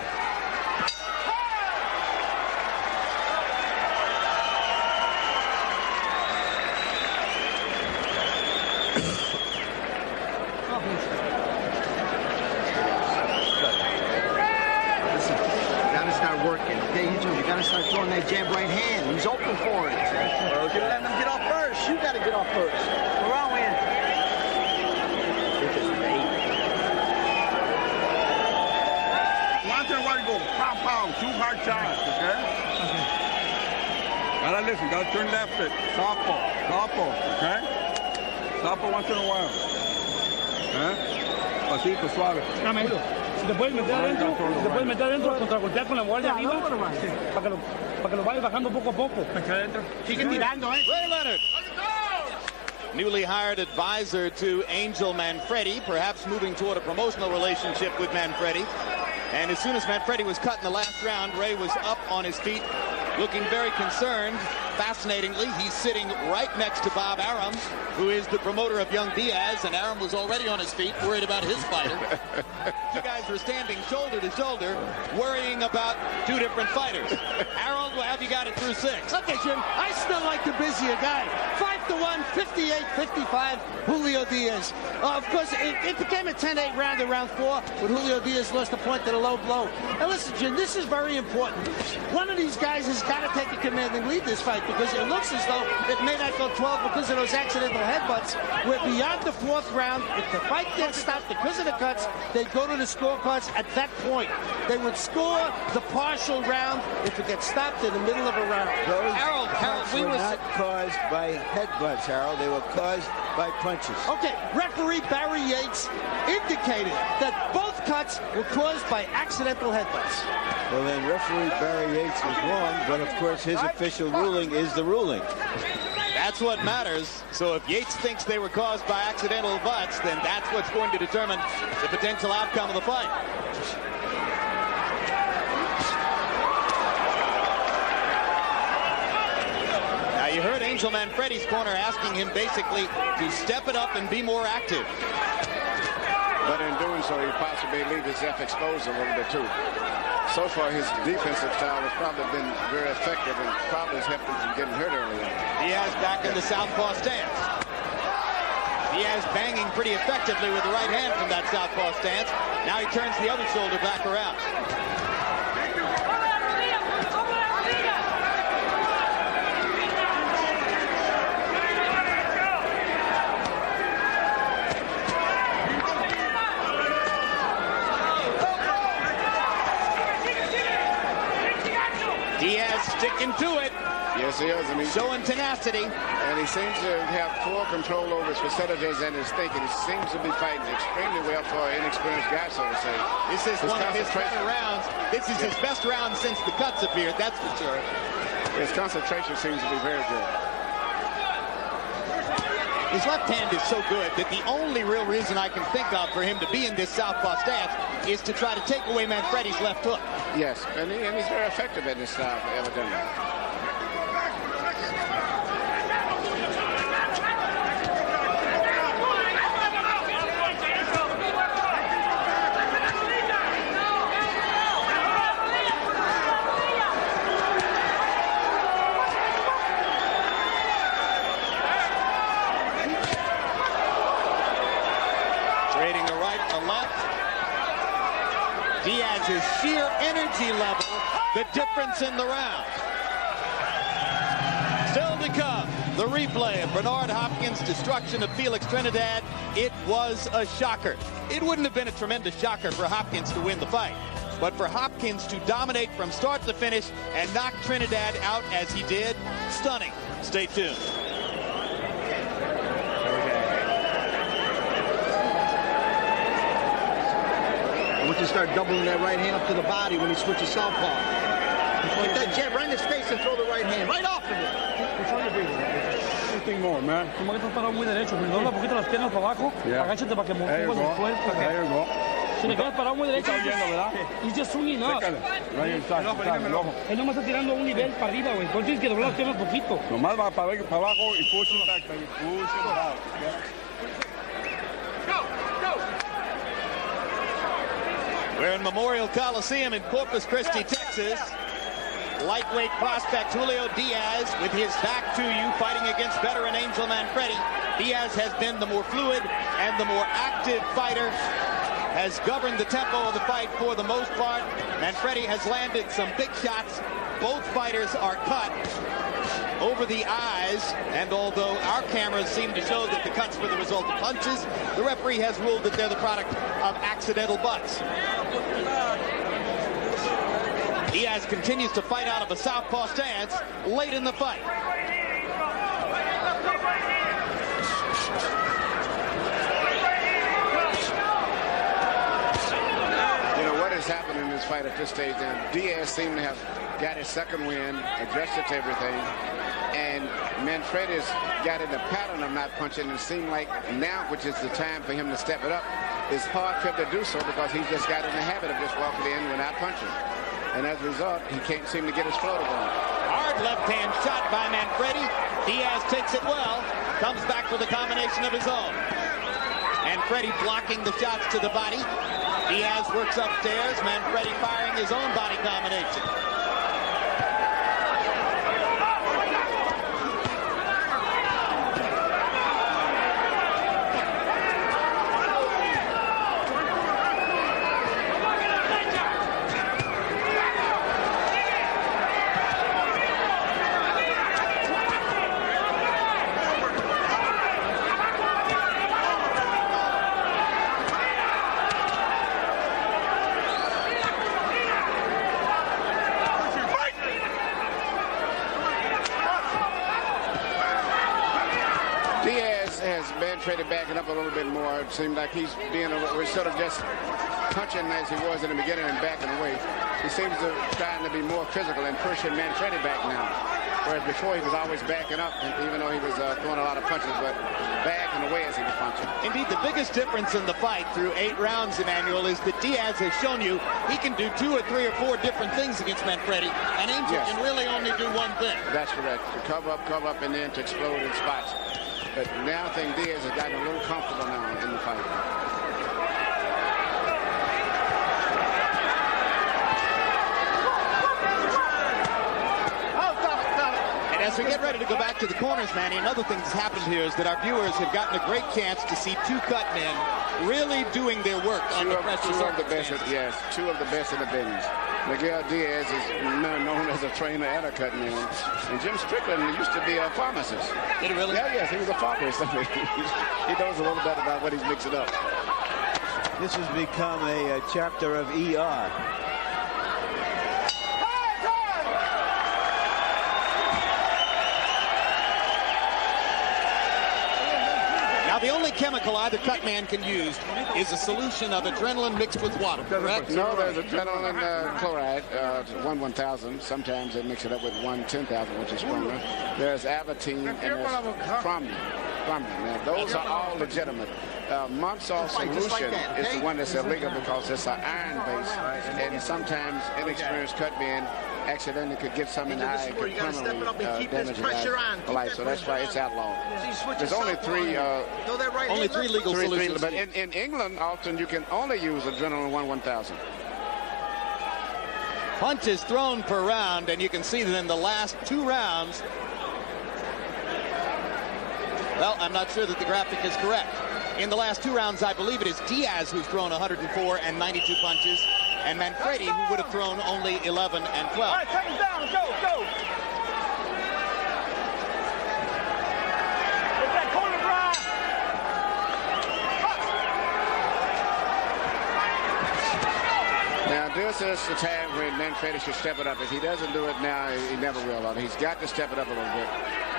Listen, you gotta start working. Okay, you gotta start throwing that jab right hand. He's open for it. Or you're letting him get off first. You gotta get off first. We're on with it. Once in a while you go pow pow, 2 hard shots, okay? Gotta listen, gotta turn left it. Southpaw, okay? Southpaw once in a while. Pasito, suave. Si te puedes meter adentro, contragolpear con la guardia arriba, para que lo vayas bajando poco a poco. Sigue tirando, Ray Leonard, newly hired advisor to Angel Manfredy, perhaps moving toward a promotional relationship with Manfredy. And as soon as Manfredy was cut in the last round, Ray was up on his feet, looking very concerned. fascinatingly, he's sitting right next to Bob Arum, who is the promoter of young Diaz, and Arum was already on his feet, worried about his fighter. You guys were standing shoulder to shoulder, worrying about two different fighters. Arum, well, have you got it through 6? Okay, Jim, I still like the busier guy. 5-1, 58-55, Julio Diaz. Of course, it became a 10-8 round in round 4 when Julio Diaz lost a point to the low blow. And listen, Jim, this is very important. One of these guys has got to take a commanding lead this fight, because it looks as though it may not go 12 because of those accidental headbutts. We're beyond the 4th round. If the fight gets stopped because of the cuts, they go to the scorecards at that point. They would score the partial round if it gets stopped in the middle of a round. Harold, we were not caused by headbutts, Harold. They were caused by punches. Okay, referee Barry Yates indicated that both cuts were caused by accidental headbutts. Well, then referee Barry Yates was wrong, but of course his official ruling is the ruling. That's what matters. So if Yates thinks they were caused by accidental butts, then that's what's going to determine the potential outcome of the fight. Now you heard Angel Manfredi's corner asking him basically to step it up and be more active. But in doing so, he possibly leave himself exposed a little bit too. So far, his defensive style has probably been very effective and probably has helped him from getting hurt earlier. Diaz back in the southpaw stance. Diaz banging pretty effectively with the right hand from that southpaw stance. Now he turns the other shoulder back around. Diaz sticking to it. Yes, he is. And he's showing tenacity. And he seems to have full control over his facilities and his thinking. He seems to be fighting extremely well for an inexperienced guy, so to say. This is one of his better rounds. This is his best round since the cuts appeared, that's for sure. His concentration seems to be very good. His left hand is so good that the only real reason I can think of for him to be in this southpaw stance is to try to take away Manfredi's left hook. Yes, and he's very effective in this style, evidently. Trading the right and left. Diaz's sheer energy level, the difference in the round. Still to come, the replay of Bernard Hopkins' destruction of Felix Trinidad. It was a shocker. It wouldn't have been a tremendous shocker for Hopkins to win the fight, but for Hopkins to dominate from start to finish and knock Trinidad out as he did, stunning. Stay tuned. Once you start doubling that right hand up to the body when he switches southpaw. Get that jab right in his face and throw the right hand right off of it. Anything more, man. Como que estás parado muy derecho, pero dobla un poquito las piernas para abajo, agáchate para que muevas el cuerpo. There you go. Si le quedas parado muy derecho, he's just swinging up. Él no me está tirando a un nivel para arriba, güey. Entonces tienes que doblar las piernas un poquito. Nomás va para abajo y push him back, baby. Push him back. We're in Memorial Coliseum in Corpus Christi, Texas. Lightweight prospect Julio Diaz with his back to you, fighting against veteran Angel Manfredy. Diaz has been the more fluid and the more active fighter, has governed the tempo of the fight for the most part. Manfredy has landed some big shots. Both fighters are cut over the eyes, and although our cameras seem to show that the cuts were the result of punches, the referee has ruled that they're the product of accidental butts. Diaz continues to fight out of a southpaw stance late in the fight. You know what has happened in this fight at this stage now? Diaz seemed to have got his second win, adjusted to everything, and Manfredy's got in the pattern of not punching. It seemed like now, which is the time for him to step it up, it's hard for him to do so because he's just got in the habit of just walking in without punching. And as a result, he can't seem to get his flow to go. Hard Hard left-hand shot by Manfredy. Diaz takes it well. Comes back with a combination of his own. Manfredy blocking the shots to the body. Diaz works upstairs. Manfredy firing his own body combination. Diaz has Manfredy backing up a little bit more. It seemed like he's being sort of just punching as he was in the beginning and backing away. He seems to trying to be more physical and pushing Manfredy back now. Whereas before he was always backing up, even though he was throwing a lot of punches, but backing away as he was punching. Indeed, the biggest difference in the fight through 8 rounds, Emmanuel, is that Diaz has shown you he can do 2 or 3 or 4 different things against Manfredy, and Angel can really only do one thing. That's correct. To cover up, and then to explode in spots. But now I think Diaz has gotten a little comfortable now in the fight. And as we get ready to go back to the corners, Manny, another thing that's happened here is that our viewers have gotten a great chance to see 2 cut men really doing their work under pressure. Two of the best in the business. Miguel Diaz is known as a trainer and a cut man. And Jim Strickland used to be a pharmacist. Did he really? Yeah, yes, he was a pharmacist. He knows a little bit about what he's mixing up. This has become a chapter of ER. Now, the only chemical either cut man can use is a solution of adrenaline mixed with water, correct? No, there's adrenaline chloride, 1/1000. Sometimes they mix it up with 1/10,000, which is stronger. There's Avatine and there's Cromney. Now, those are all legitimate. Monthsol solution is the one that's illegal because it's an iron base, and sometimes inexperienced cut men accidentally could get some in the eye and could permanently damage the life. So that's why it's outlawed. There's only 3 legal solutions. But in England, often you can only use adrenaline 1/1000. Punches thrown per round, and you can see that in the last 2 rounds. Well, I'm not sure that the graphic is correct. In the last 2 rounds, I believe it is Diaz who's thrown 104 and 92 punches, and Manfredy who would have thrown only 11 and 12. All right, take him down. Go. Get that corner dry. Now, this is the time when Manfredy should step it up. If he doesn't do it now, he never will. He's got to step it up a little bit.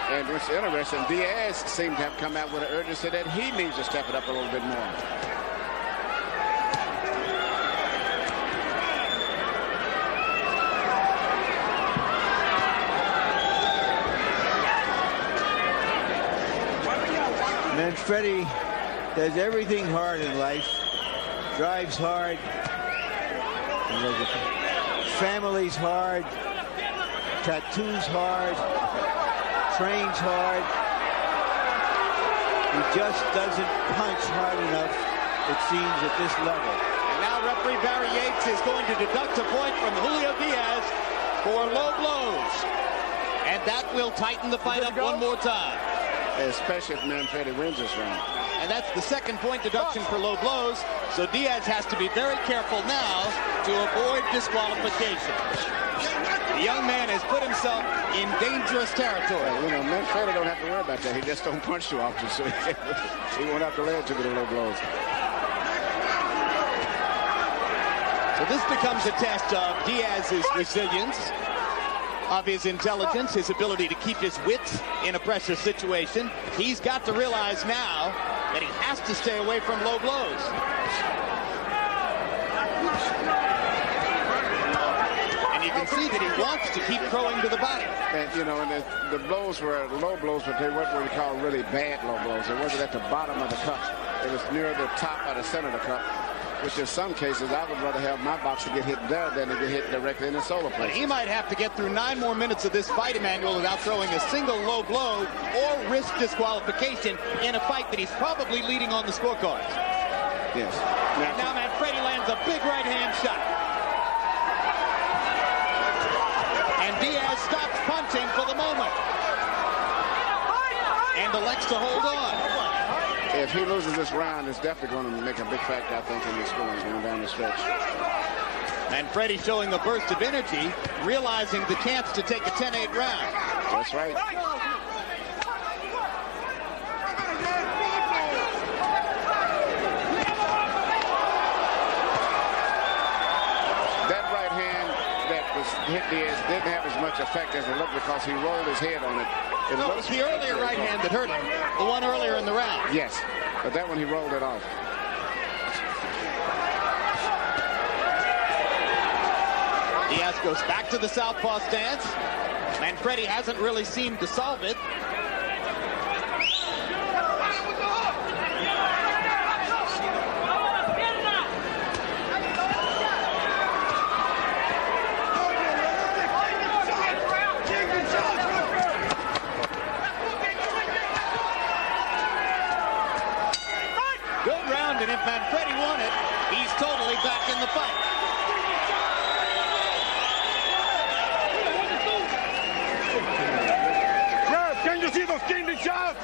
And what's interesting, Diaz seemed to have come out with an urgency that he needs to step it up a little bit more. Manfredy does everything hard in life. Drives hard. Family's hard. Tattoos hard. Trains hard. He just doesn't punch hard enough, it seems, at this level. And now referee Barry Yates is going to deduct a point from Julio Diaz for low blows. And that will tighten the fight up one more time. Especially if Manfredy wins this round. And that's the 2nd point deduction for low blows. So Diaz has to be very careful now to avoid disqualification. The young man has put himself in dangerous territory. You know, Manfredy don't have to worry about that. He just don't punch too often, so he won't have to land too many low blows. So this becomes a test of Diaz's resilience, of his intelligence, his ability to keep his wits in a pressure situation. He's got to realize now that he has to stay away from low blows. And you can see that he wants to keep throwing to the body. And, you know, and the blows were low blows, but they weren't what we call really bad low blows. It wasn't at the bottom of the cup. It was near the top or the center of the cup. which in some cases I would rather have my boxer get hit there than to get hit directly in the solar plexus. He might have to get through 9 more minutes of this fight, Emmanuel, without throwing a single low blow or risk disqualification in a fight that he's probably leading on the scorecards. Yes. Now Manfredy lands a big right-hand shot. And Diaz stops punching for the moment. And elects to hold on. If he loses this round, it's definitely going to make a big factor, I think, in the scoring going down the stretch. Manfredy showing a burst of energy, realizing the chance to take a 10-8 round. That's right. That right hand that was hit Diaz didn't have as much effect as it looked because he rolled his head on it. It was the earlier right hand that hurt him, the one earlier in the round. Yes, but that one he rolled it off. Diaz goes back to the southpaw stance. Manfredy hasn't really seemed to solve it. Good round, and if Manfredy won it, he's totally back in the fight. Can you see those kingdom shots?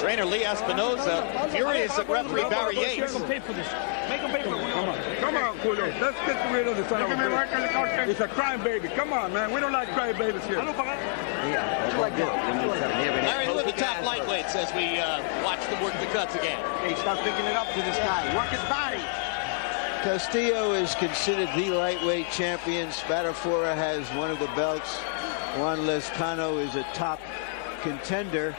Trainer Lee Espinosa furious at referee Barry Yates. Come on, Julio. Let's get rid of the son of a bitch. It's a crime baby. Come on, man. We don't like crying babies here. Larry, who are the top lightweights as we watch them work the cuts again? Hey, start picking it up to this guy. Work his body. Castillo is considered the lightweight champion. Spadafora has one of the belts. Juan Lescano is a top contender.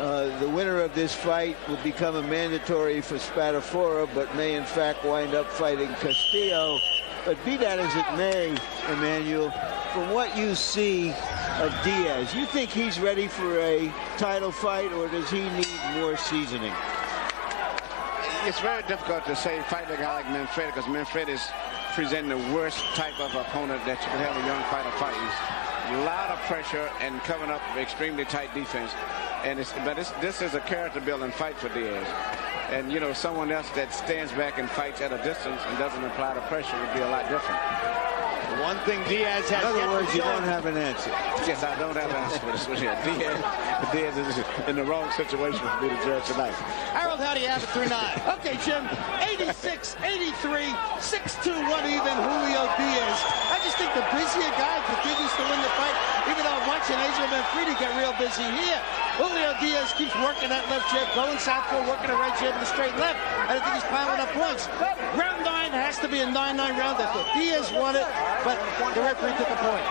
The winner of this fight will become a mandatory for Spadafora, but may in fact wind up fighting Castillo. But be that as it may, Emmanuel, from what you see of Diaz, you think he's ready for a title fight, or does he need more seasoning? It's very difficult to say fighting a guy like Manfredy, because Manfredy is presenting the worst type of opponent that you could have a young fighter fight. He's a lot of pressure and covering up extremely tight defense. And this is a character-building fight for Diaz. And, you know, someone else that stands back and fights at a distance and doesn't apply the pressure would be a lot different. The one thing Diaz has... In other words, you don't have an answer. Yes, I don't have an answer for this one. Yeah, Diaz is in the wrong situation for me to judge tonight. Harold, how do you have it through 9? Okay, Jim. 86, 83, 6-2, 1 even, Julio Diaz. I just think the busier guy continues to win the fight, even though I'm watching Adrian Manfredy get real busy here. Julio Diaz keeps working that left jab, going southpaw, working the right jab and the straight left. I don't think he's piling up points. Round 9 has to be a 9-9 round. I thought Diaz won it, but the referee took a point.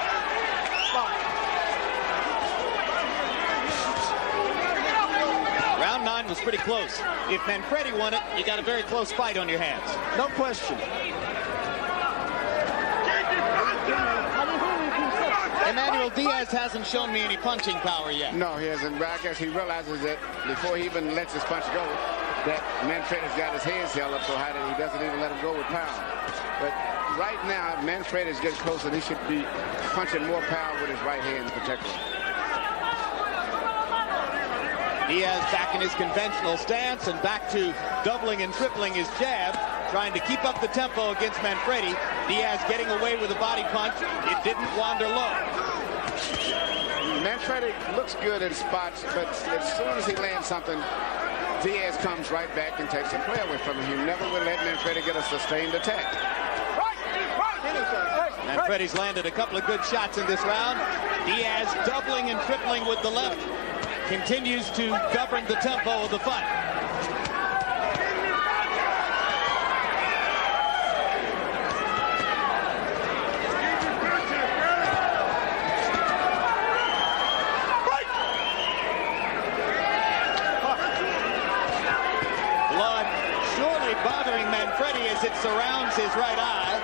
Round 9 was pretty close. If Manfredy won it, you got a very close fight on your hands. No question. Emmanuel, Diaz hasn't shown me any punching power yet. No, he hasn't. But I guess he realizes that before he even lets his punch go, that Manfredy's got his hands held up so high that he doesn't even let him go with power. But right now, Manfredy is getting closer, and he should be punching more power with his right hand in particular. Diaz back in his conventional stance and back to doubling and tripling his jab, trying to keep up the tempo against Manfredy. Diaz getting away with a body punch. It didn't wander low. Manfredy looks good in spots, but as soon as he lands something, Diaz comes right back and takes the play away from him. He never will let Manfredy get a sustained attack. Manfredy's landed a couple of good shots in this round. Diaz doubling and tripling with the left. Continues to govern the tempo of the fight. Blood surely bothering Manfredy as it surrounds his right eye.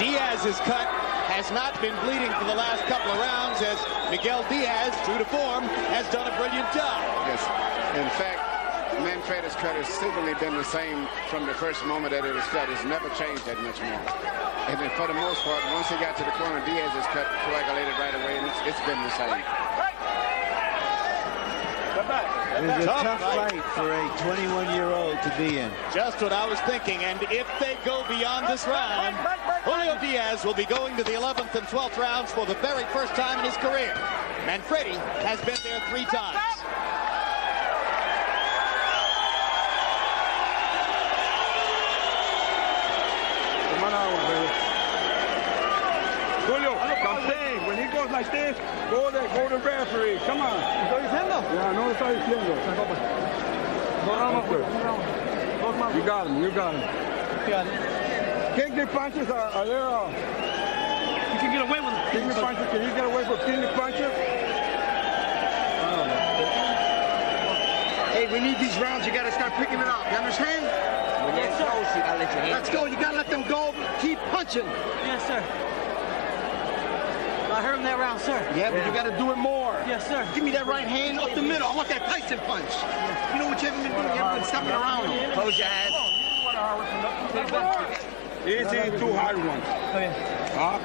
Diaz's cut has not been bleeding for the last couple of rounds as Miguel Diaz, true to form, has done a brilliant job. Yes. In fact, Manfredy's cut has simply been the same from the first moment that it was cut. It's never changed that much more. And then for the most part, once he got to the corner, Diaz's cut coagulated right away, and it's been the same. It's a tough fight for a 21-year-old to be in. Just what I was thinking, and if they go beyond this round, Julio Diaz will be going to the 11th and 12th rounds for the very first time in his career. Manfredy has been there 3 times. Come on out, baby. Julio, I'm saying, when he goes like this, go there, go to referee. Come on. ¿Estoy diciendo? Yeah, no lo está diciendo. You got him, you got him. Kick the punches are there. You can get away with it. Kick the punches, can you get away from kicking the punches? Hey, we need these rounds. You got to start picking it up. You understand? Yes, sir. Let's go. You got to let them go. Keep punching. Yes, sir. I heard him that round, sir. Yeah, but you got to do it more. Yes, sir. Give me that right hand up the middle. I want that Tyson punch. You know what you haven't been doing? You haven't been stepping around him. Close your eyes. Easy, 2 hard ones. Okay.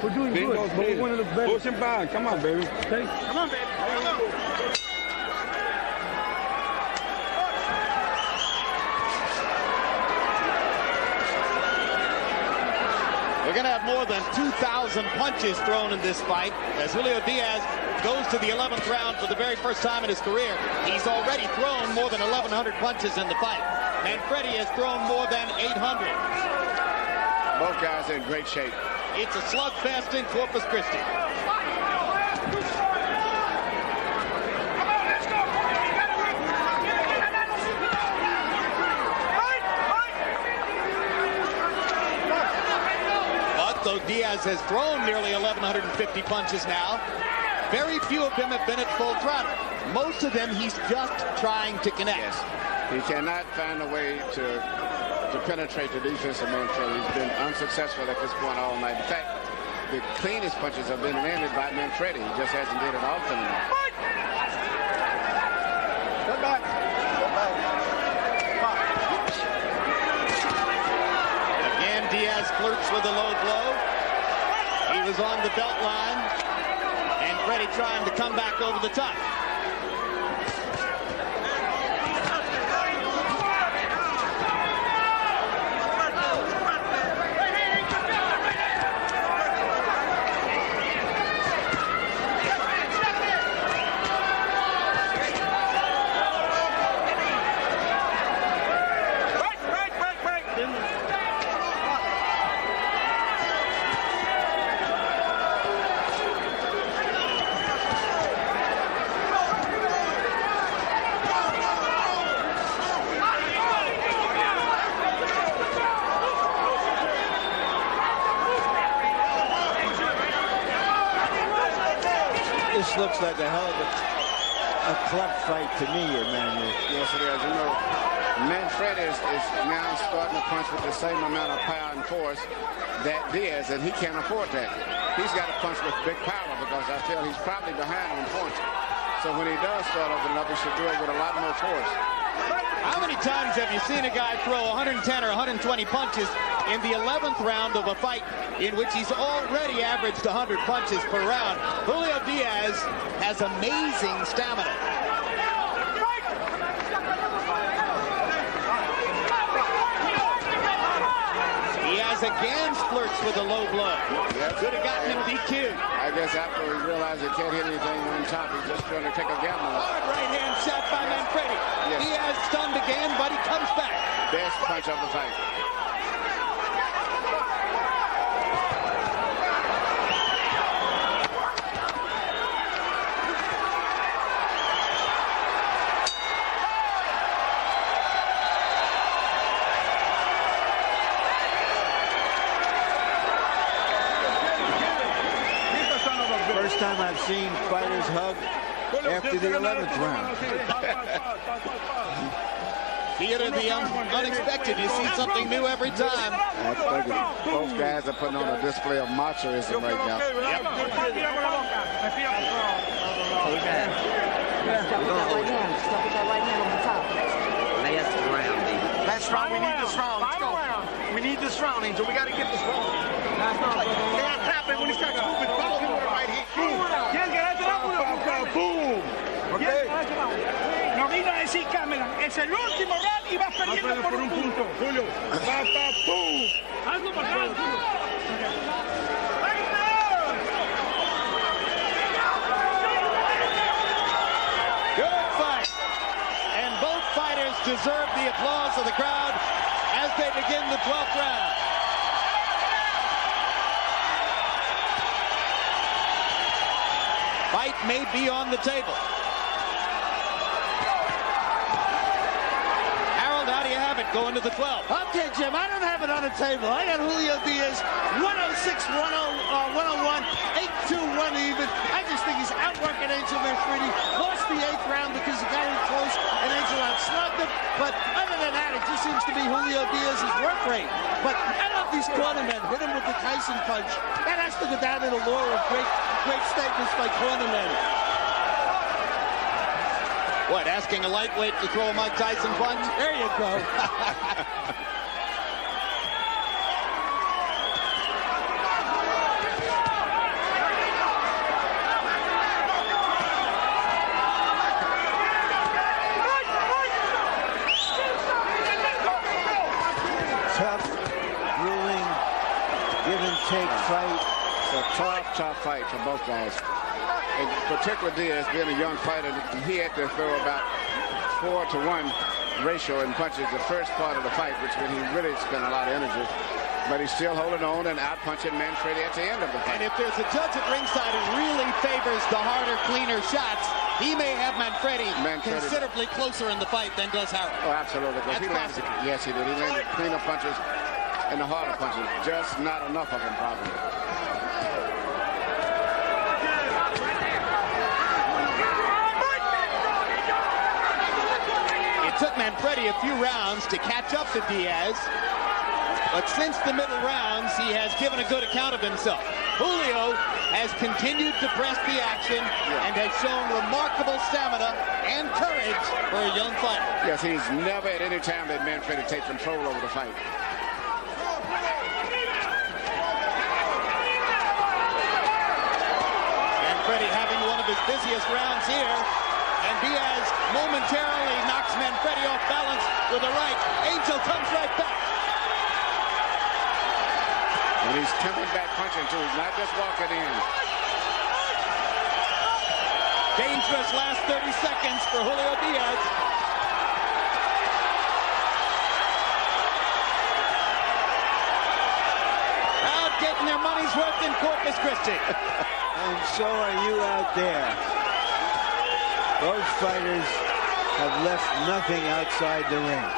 We're doing good, but we want to look better. Push him back. Come on, baby. Okay? Come on, baby. Come on. We're going to have more than 2,000 punches thrown in this fight as Julio Diaz goes to the 11th round for the very first time in his career. He's already thrown more than 1,100 punches in the fight. Manfredy has thrown more than 800. Both guys are in great shape. It's a slugfest in Corpus Christi. Though Diaz has thrown nearly 1,150 punches now, very few of them have been at full throttle. Most of them he's just trying to connect. Yes. He cannot find a way to penetrate the defense of Manfredy. He's been unsuccessful at this point all night. In fact, the cleanest punches have been landed by Manfredy. He just hasn't did it often enough. Come back. Come back. Diaz flirts with a low blow. He was on the belt line, and Manfredy trying to come back over the top. This looks like a hell of a club fight to me, Emmanuel. Yes, it is. You know, Manfredy is now starting to punch with the same amount of power and force that Diaz, and he can't afford that. He's got to punch with big power because I feel he's probably behind on points. So when he does start opening up, he should do it with a lot more force. How many times have you seen a guy throw 110 or 120 punches in the 11th round of a fight in which he's already averaged 100 punches per round? Julio Diaz has amazing stamina. Diaz again flirts with a low blow. Yep. Could have gotten him DQ. I guess after he realized he can't hit anything on top, he's just trying to take a gamble. Hard right hand shot by Manfredy. Yes. Diaz stunned again, but he comes back. Best punch of the fight. First time I've seen fighters hug after the 11th round. Theater the unexpected. You see something new every time. I think both guys are putting on a display of machoism right now. Stop with that right hand on the top. Last round, we need this round. Let's go. We need this round, Angel. We got to get this round. Last round. Can't tap it when he starts moving. Follow him with a right hand. Boom. Okay. No vino a decir Cameron. Es el último round y vas perdiendo por un punto. Julio. Algo para acá. Good fight. And both fighters deserve the applause of the crowd as they begin the 12th round. Fight may be on the table. Harold, how do you have it going to the 12th? Okay, Jim, I don't have it on the table. I got Julio Diaz, 106, 101, 8-2, 1 even. I just think he's outworking Angel Manfredy. Lost the 8th round because he got in close and Angel outsnubbed him. But other than that, it just seems to be Julio Diaz's work rate. But I love these cornermen. Hit him with the Tyson punch. That has to go down in the lore of great statements by cornermen. What, asking a lightweight to throw a Mike Tyson punch? There you go. Tough, grueling, give and take fight. It's a tough fight for both guys. In particular, Diaz, being a young fighter, he had to throw about 4-to-1 ratio in punches the first part of the fight, which when he really spent a lot of energy. But he's still holding on and out-punching Manfredy at the end of the fight. And if there's a judge at ringside who really favors the harder, cleaner shots, he may have Manfredy considerably closer in the fight than does Harold. Oh, absolutely. Yes, he did. He landed cleaner punches and the harder punches. Just not enough of them, probably. It took Manfredy a few rounds to catch up to Diaz, but since the middle rounds, he has given a good account of himself. Julio has continued to press the action and has shown remarkable stamina and courage for a young fighter. Yes, he's never at any time let Manfredy take control over the fight. Manfredy having one of his busiest rounds here, and Diaz momentarily knocks Manfredy off balance with a right. Angel comes right back. And he's coming back punching, too. He's not just walking in. Dangerous last 30 seconds for Julio Diaz. Out getting their money's worth in Corpus Christi. And so are you out there. Both fighters have left nothing outside the ring.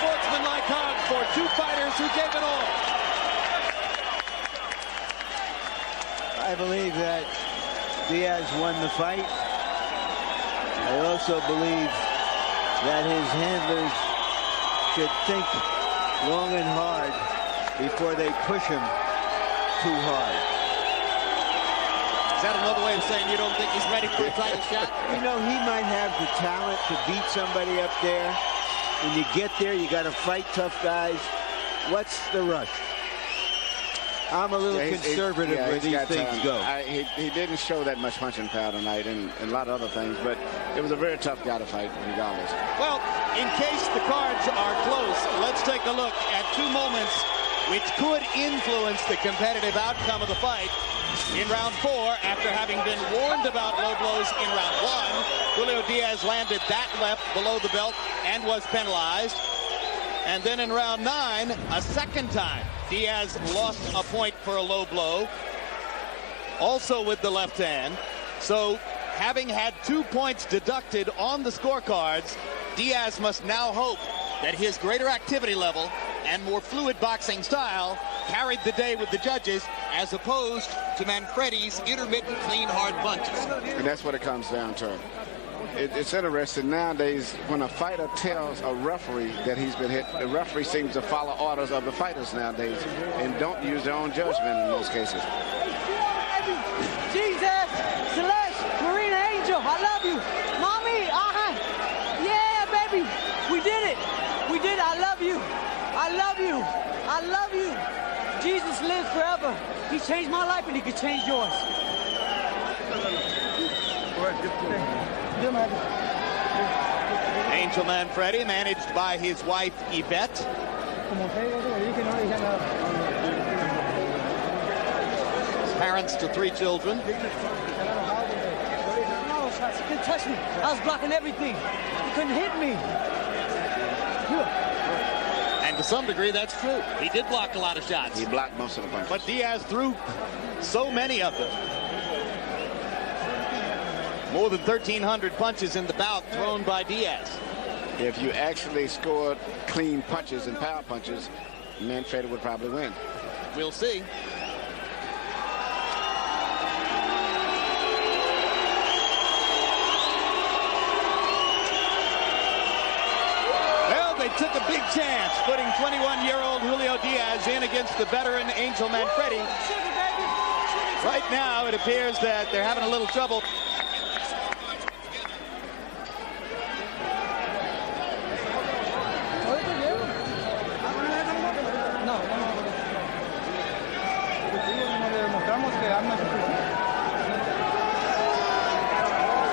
Sportsmanlike hug for two fighters who gave it all. I believe that Diaz won the fight. I also believe that his handlers should think long and hard before they push him too hard. Is that another way of saying you don't think he's ready for a title shot? You know, he might have the talent to beat somebody up there. When you get there, you got to fight tough guys. What's the rush? I'm a little conservative where these things go. He didn't show that much punching power tonight and a lot of other things, but it was a very tough guy to fight regardless. Well, in case the cards are close, let's take a look at two moments which could influence the competitive outcome of the fight. In round 4, after having been warned about low blows in round 1, Julio Diaz landed that left below the belt and was penalized. And then in round 9, a second time, Diaz lost a point for a low blow, also with the left hand. So having had 2 points deducted on the scorecards, Diaz must now hope that his greater activity level and more fluid boxing style carried the day with the judges, as opposed to Manfredy's intermittent, clean, hard punches. And that's what it comes down to. it's interesting nowadays when a fighter tells a referee that he's been hit, the referee seems to follow orders of the fighters nowadays and don't use their own judgment in most cases. Jesus, Celeste, Marina, Angel, I love you. Mommy, yeah, baby, we did it. We did it. I love you. I love you. I love you. Jesus lives forever. He changed my life and he could change yours. Angel Manfredy, managed by his wife Yvette. Parents to 3 children. No, shots. He couldn't touch me. I was blocking everything. He couldn't hit me. And to some degree, that's true. He did block a lot of shots. He blocked most of the punches. But Diaz threw so many of them. More than 1,300 punches in the bout thrown by Diaz. If you actually scored clean punches and power punches, Manfredy would probably win. We'll see. Well, they took a big chance putting 21-year-old Julio Diaz in against the veteran Angel Manfredy. Right now, it appears that they're having a little trouble.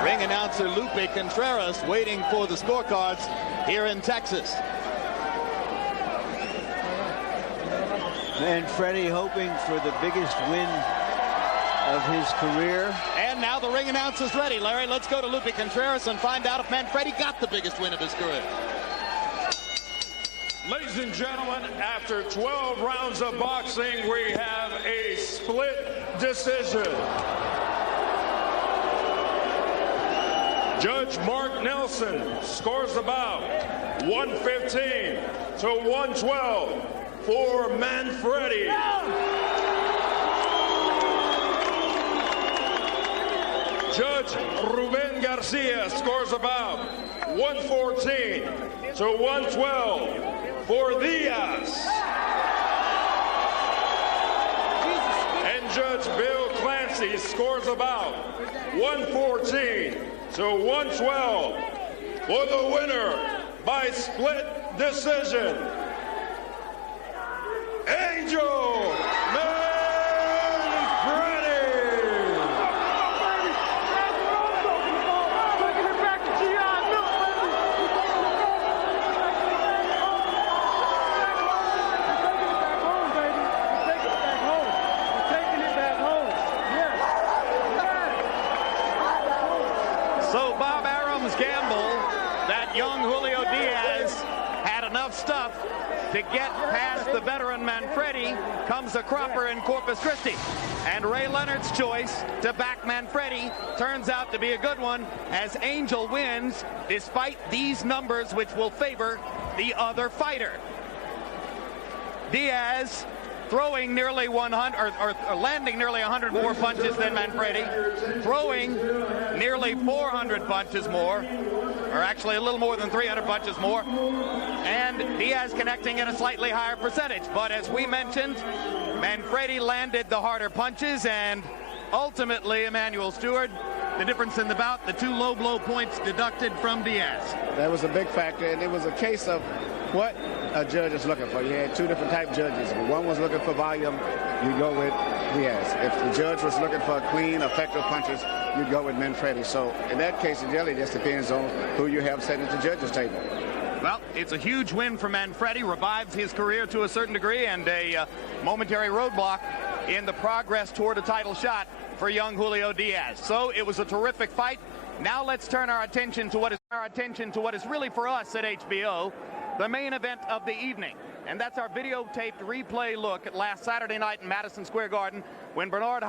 Ring announcer Lupe Contreras waiting for the scorecards here in Texas. Manfredy hoping for the biggest win of his career. And now the ring announcer's ready. Larry, let's go to Lupe Contreras and find out if Manfredy got the biggest win of his career. Ladies and gentlemen, after 12 rounds of boxing, we have a split decision. Judge Mark Nelson scores the bout 115 to 112 for Manfredy. Judge Ruben Garcia scores the bout 114 to 112 for Diaz. And Judge Bill Clancy scores the bout 114 to 112 for the winner by split decision, Angel Manfredy. So Bob Arum's gamble that young Julio Diaz had enough stuff to get past the veteran Manfredy comes a cropper in Corpus Christi. And Ray Leonard's choice to back Manfredy turns out to be a good one as Angel wins despite these numbers which will favor the other fighter. Diaz throwing nearly 100 or landing nearly 100 more punches than Manfredy, throwing nearly 400 punches more, or actually a little more than 300 punches more, and Diaz connecting at a slightly higher percentage. But as we mentioned, Manfredy landed the harder punches, and ultimately, Emmanuel Stewart, the difference in the bout, the 2 low blow points deducted from Diaz. That was a big factor, and it was a case of what a judge is looking for. You had 2 different type judges. One was looking for volume, you go with Diaz. If the judge was looking for clean, effective punches, you go with Manfredy. So in that case, it really just depends on who you have sitting at the judges' table. Well, it's a huge win for Manfredy, revives his career to a certain degree, and a momentary roadblock in the progress toward a title shot for young Julio Diaz. So it was a terrific fight. Now let's turn our attention to what is really for us at HBO, the main event of the evening. And that's our videotaped replay look at last Saturday night in Madison Square Garden when Bernard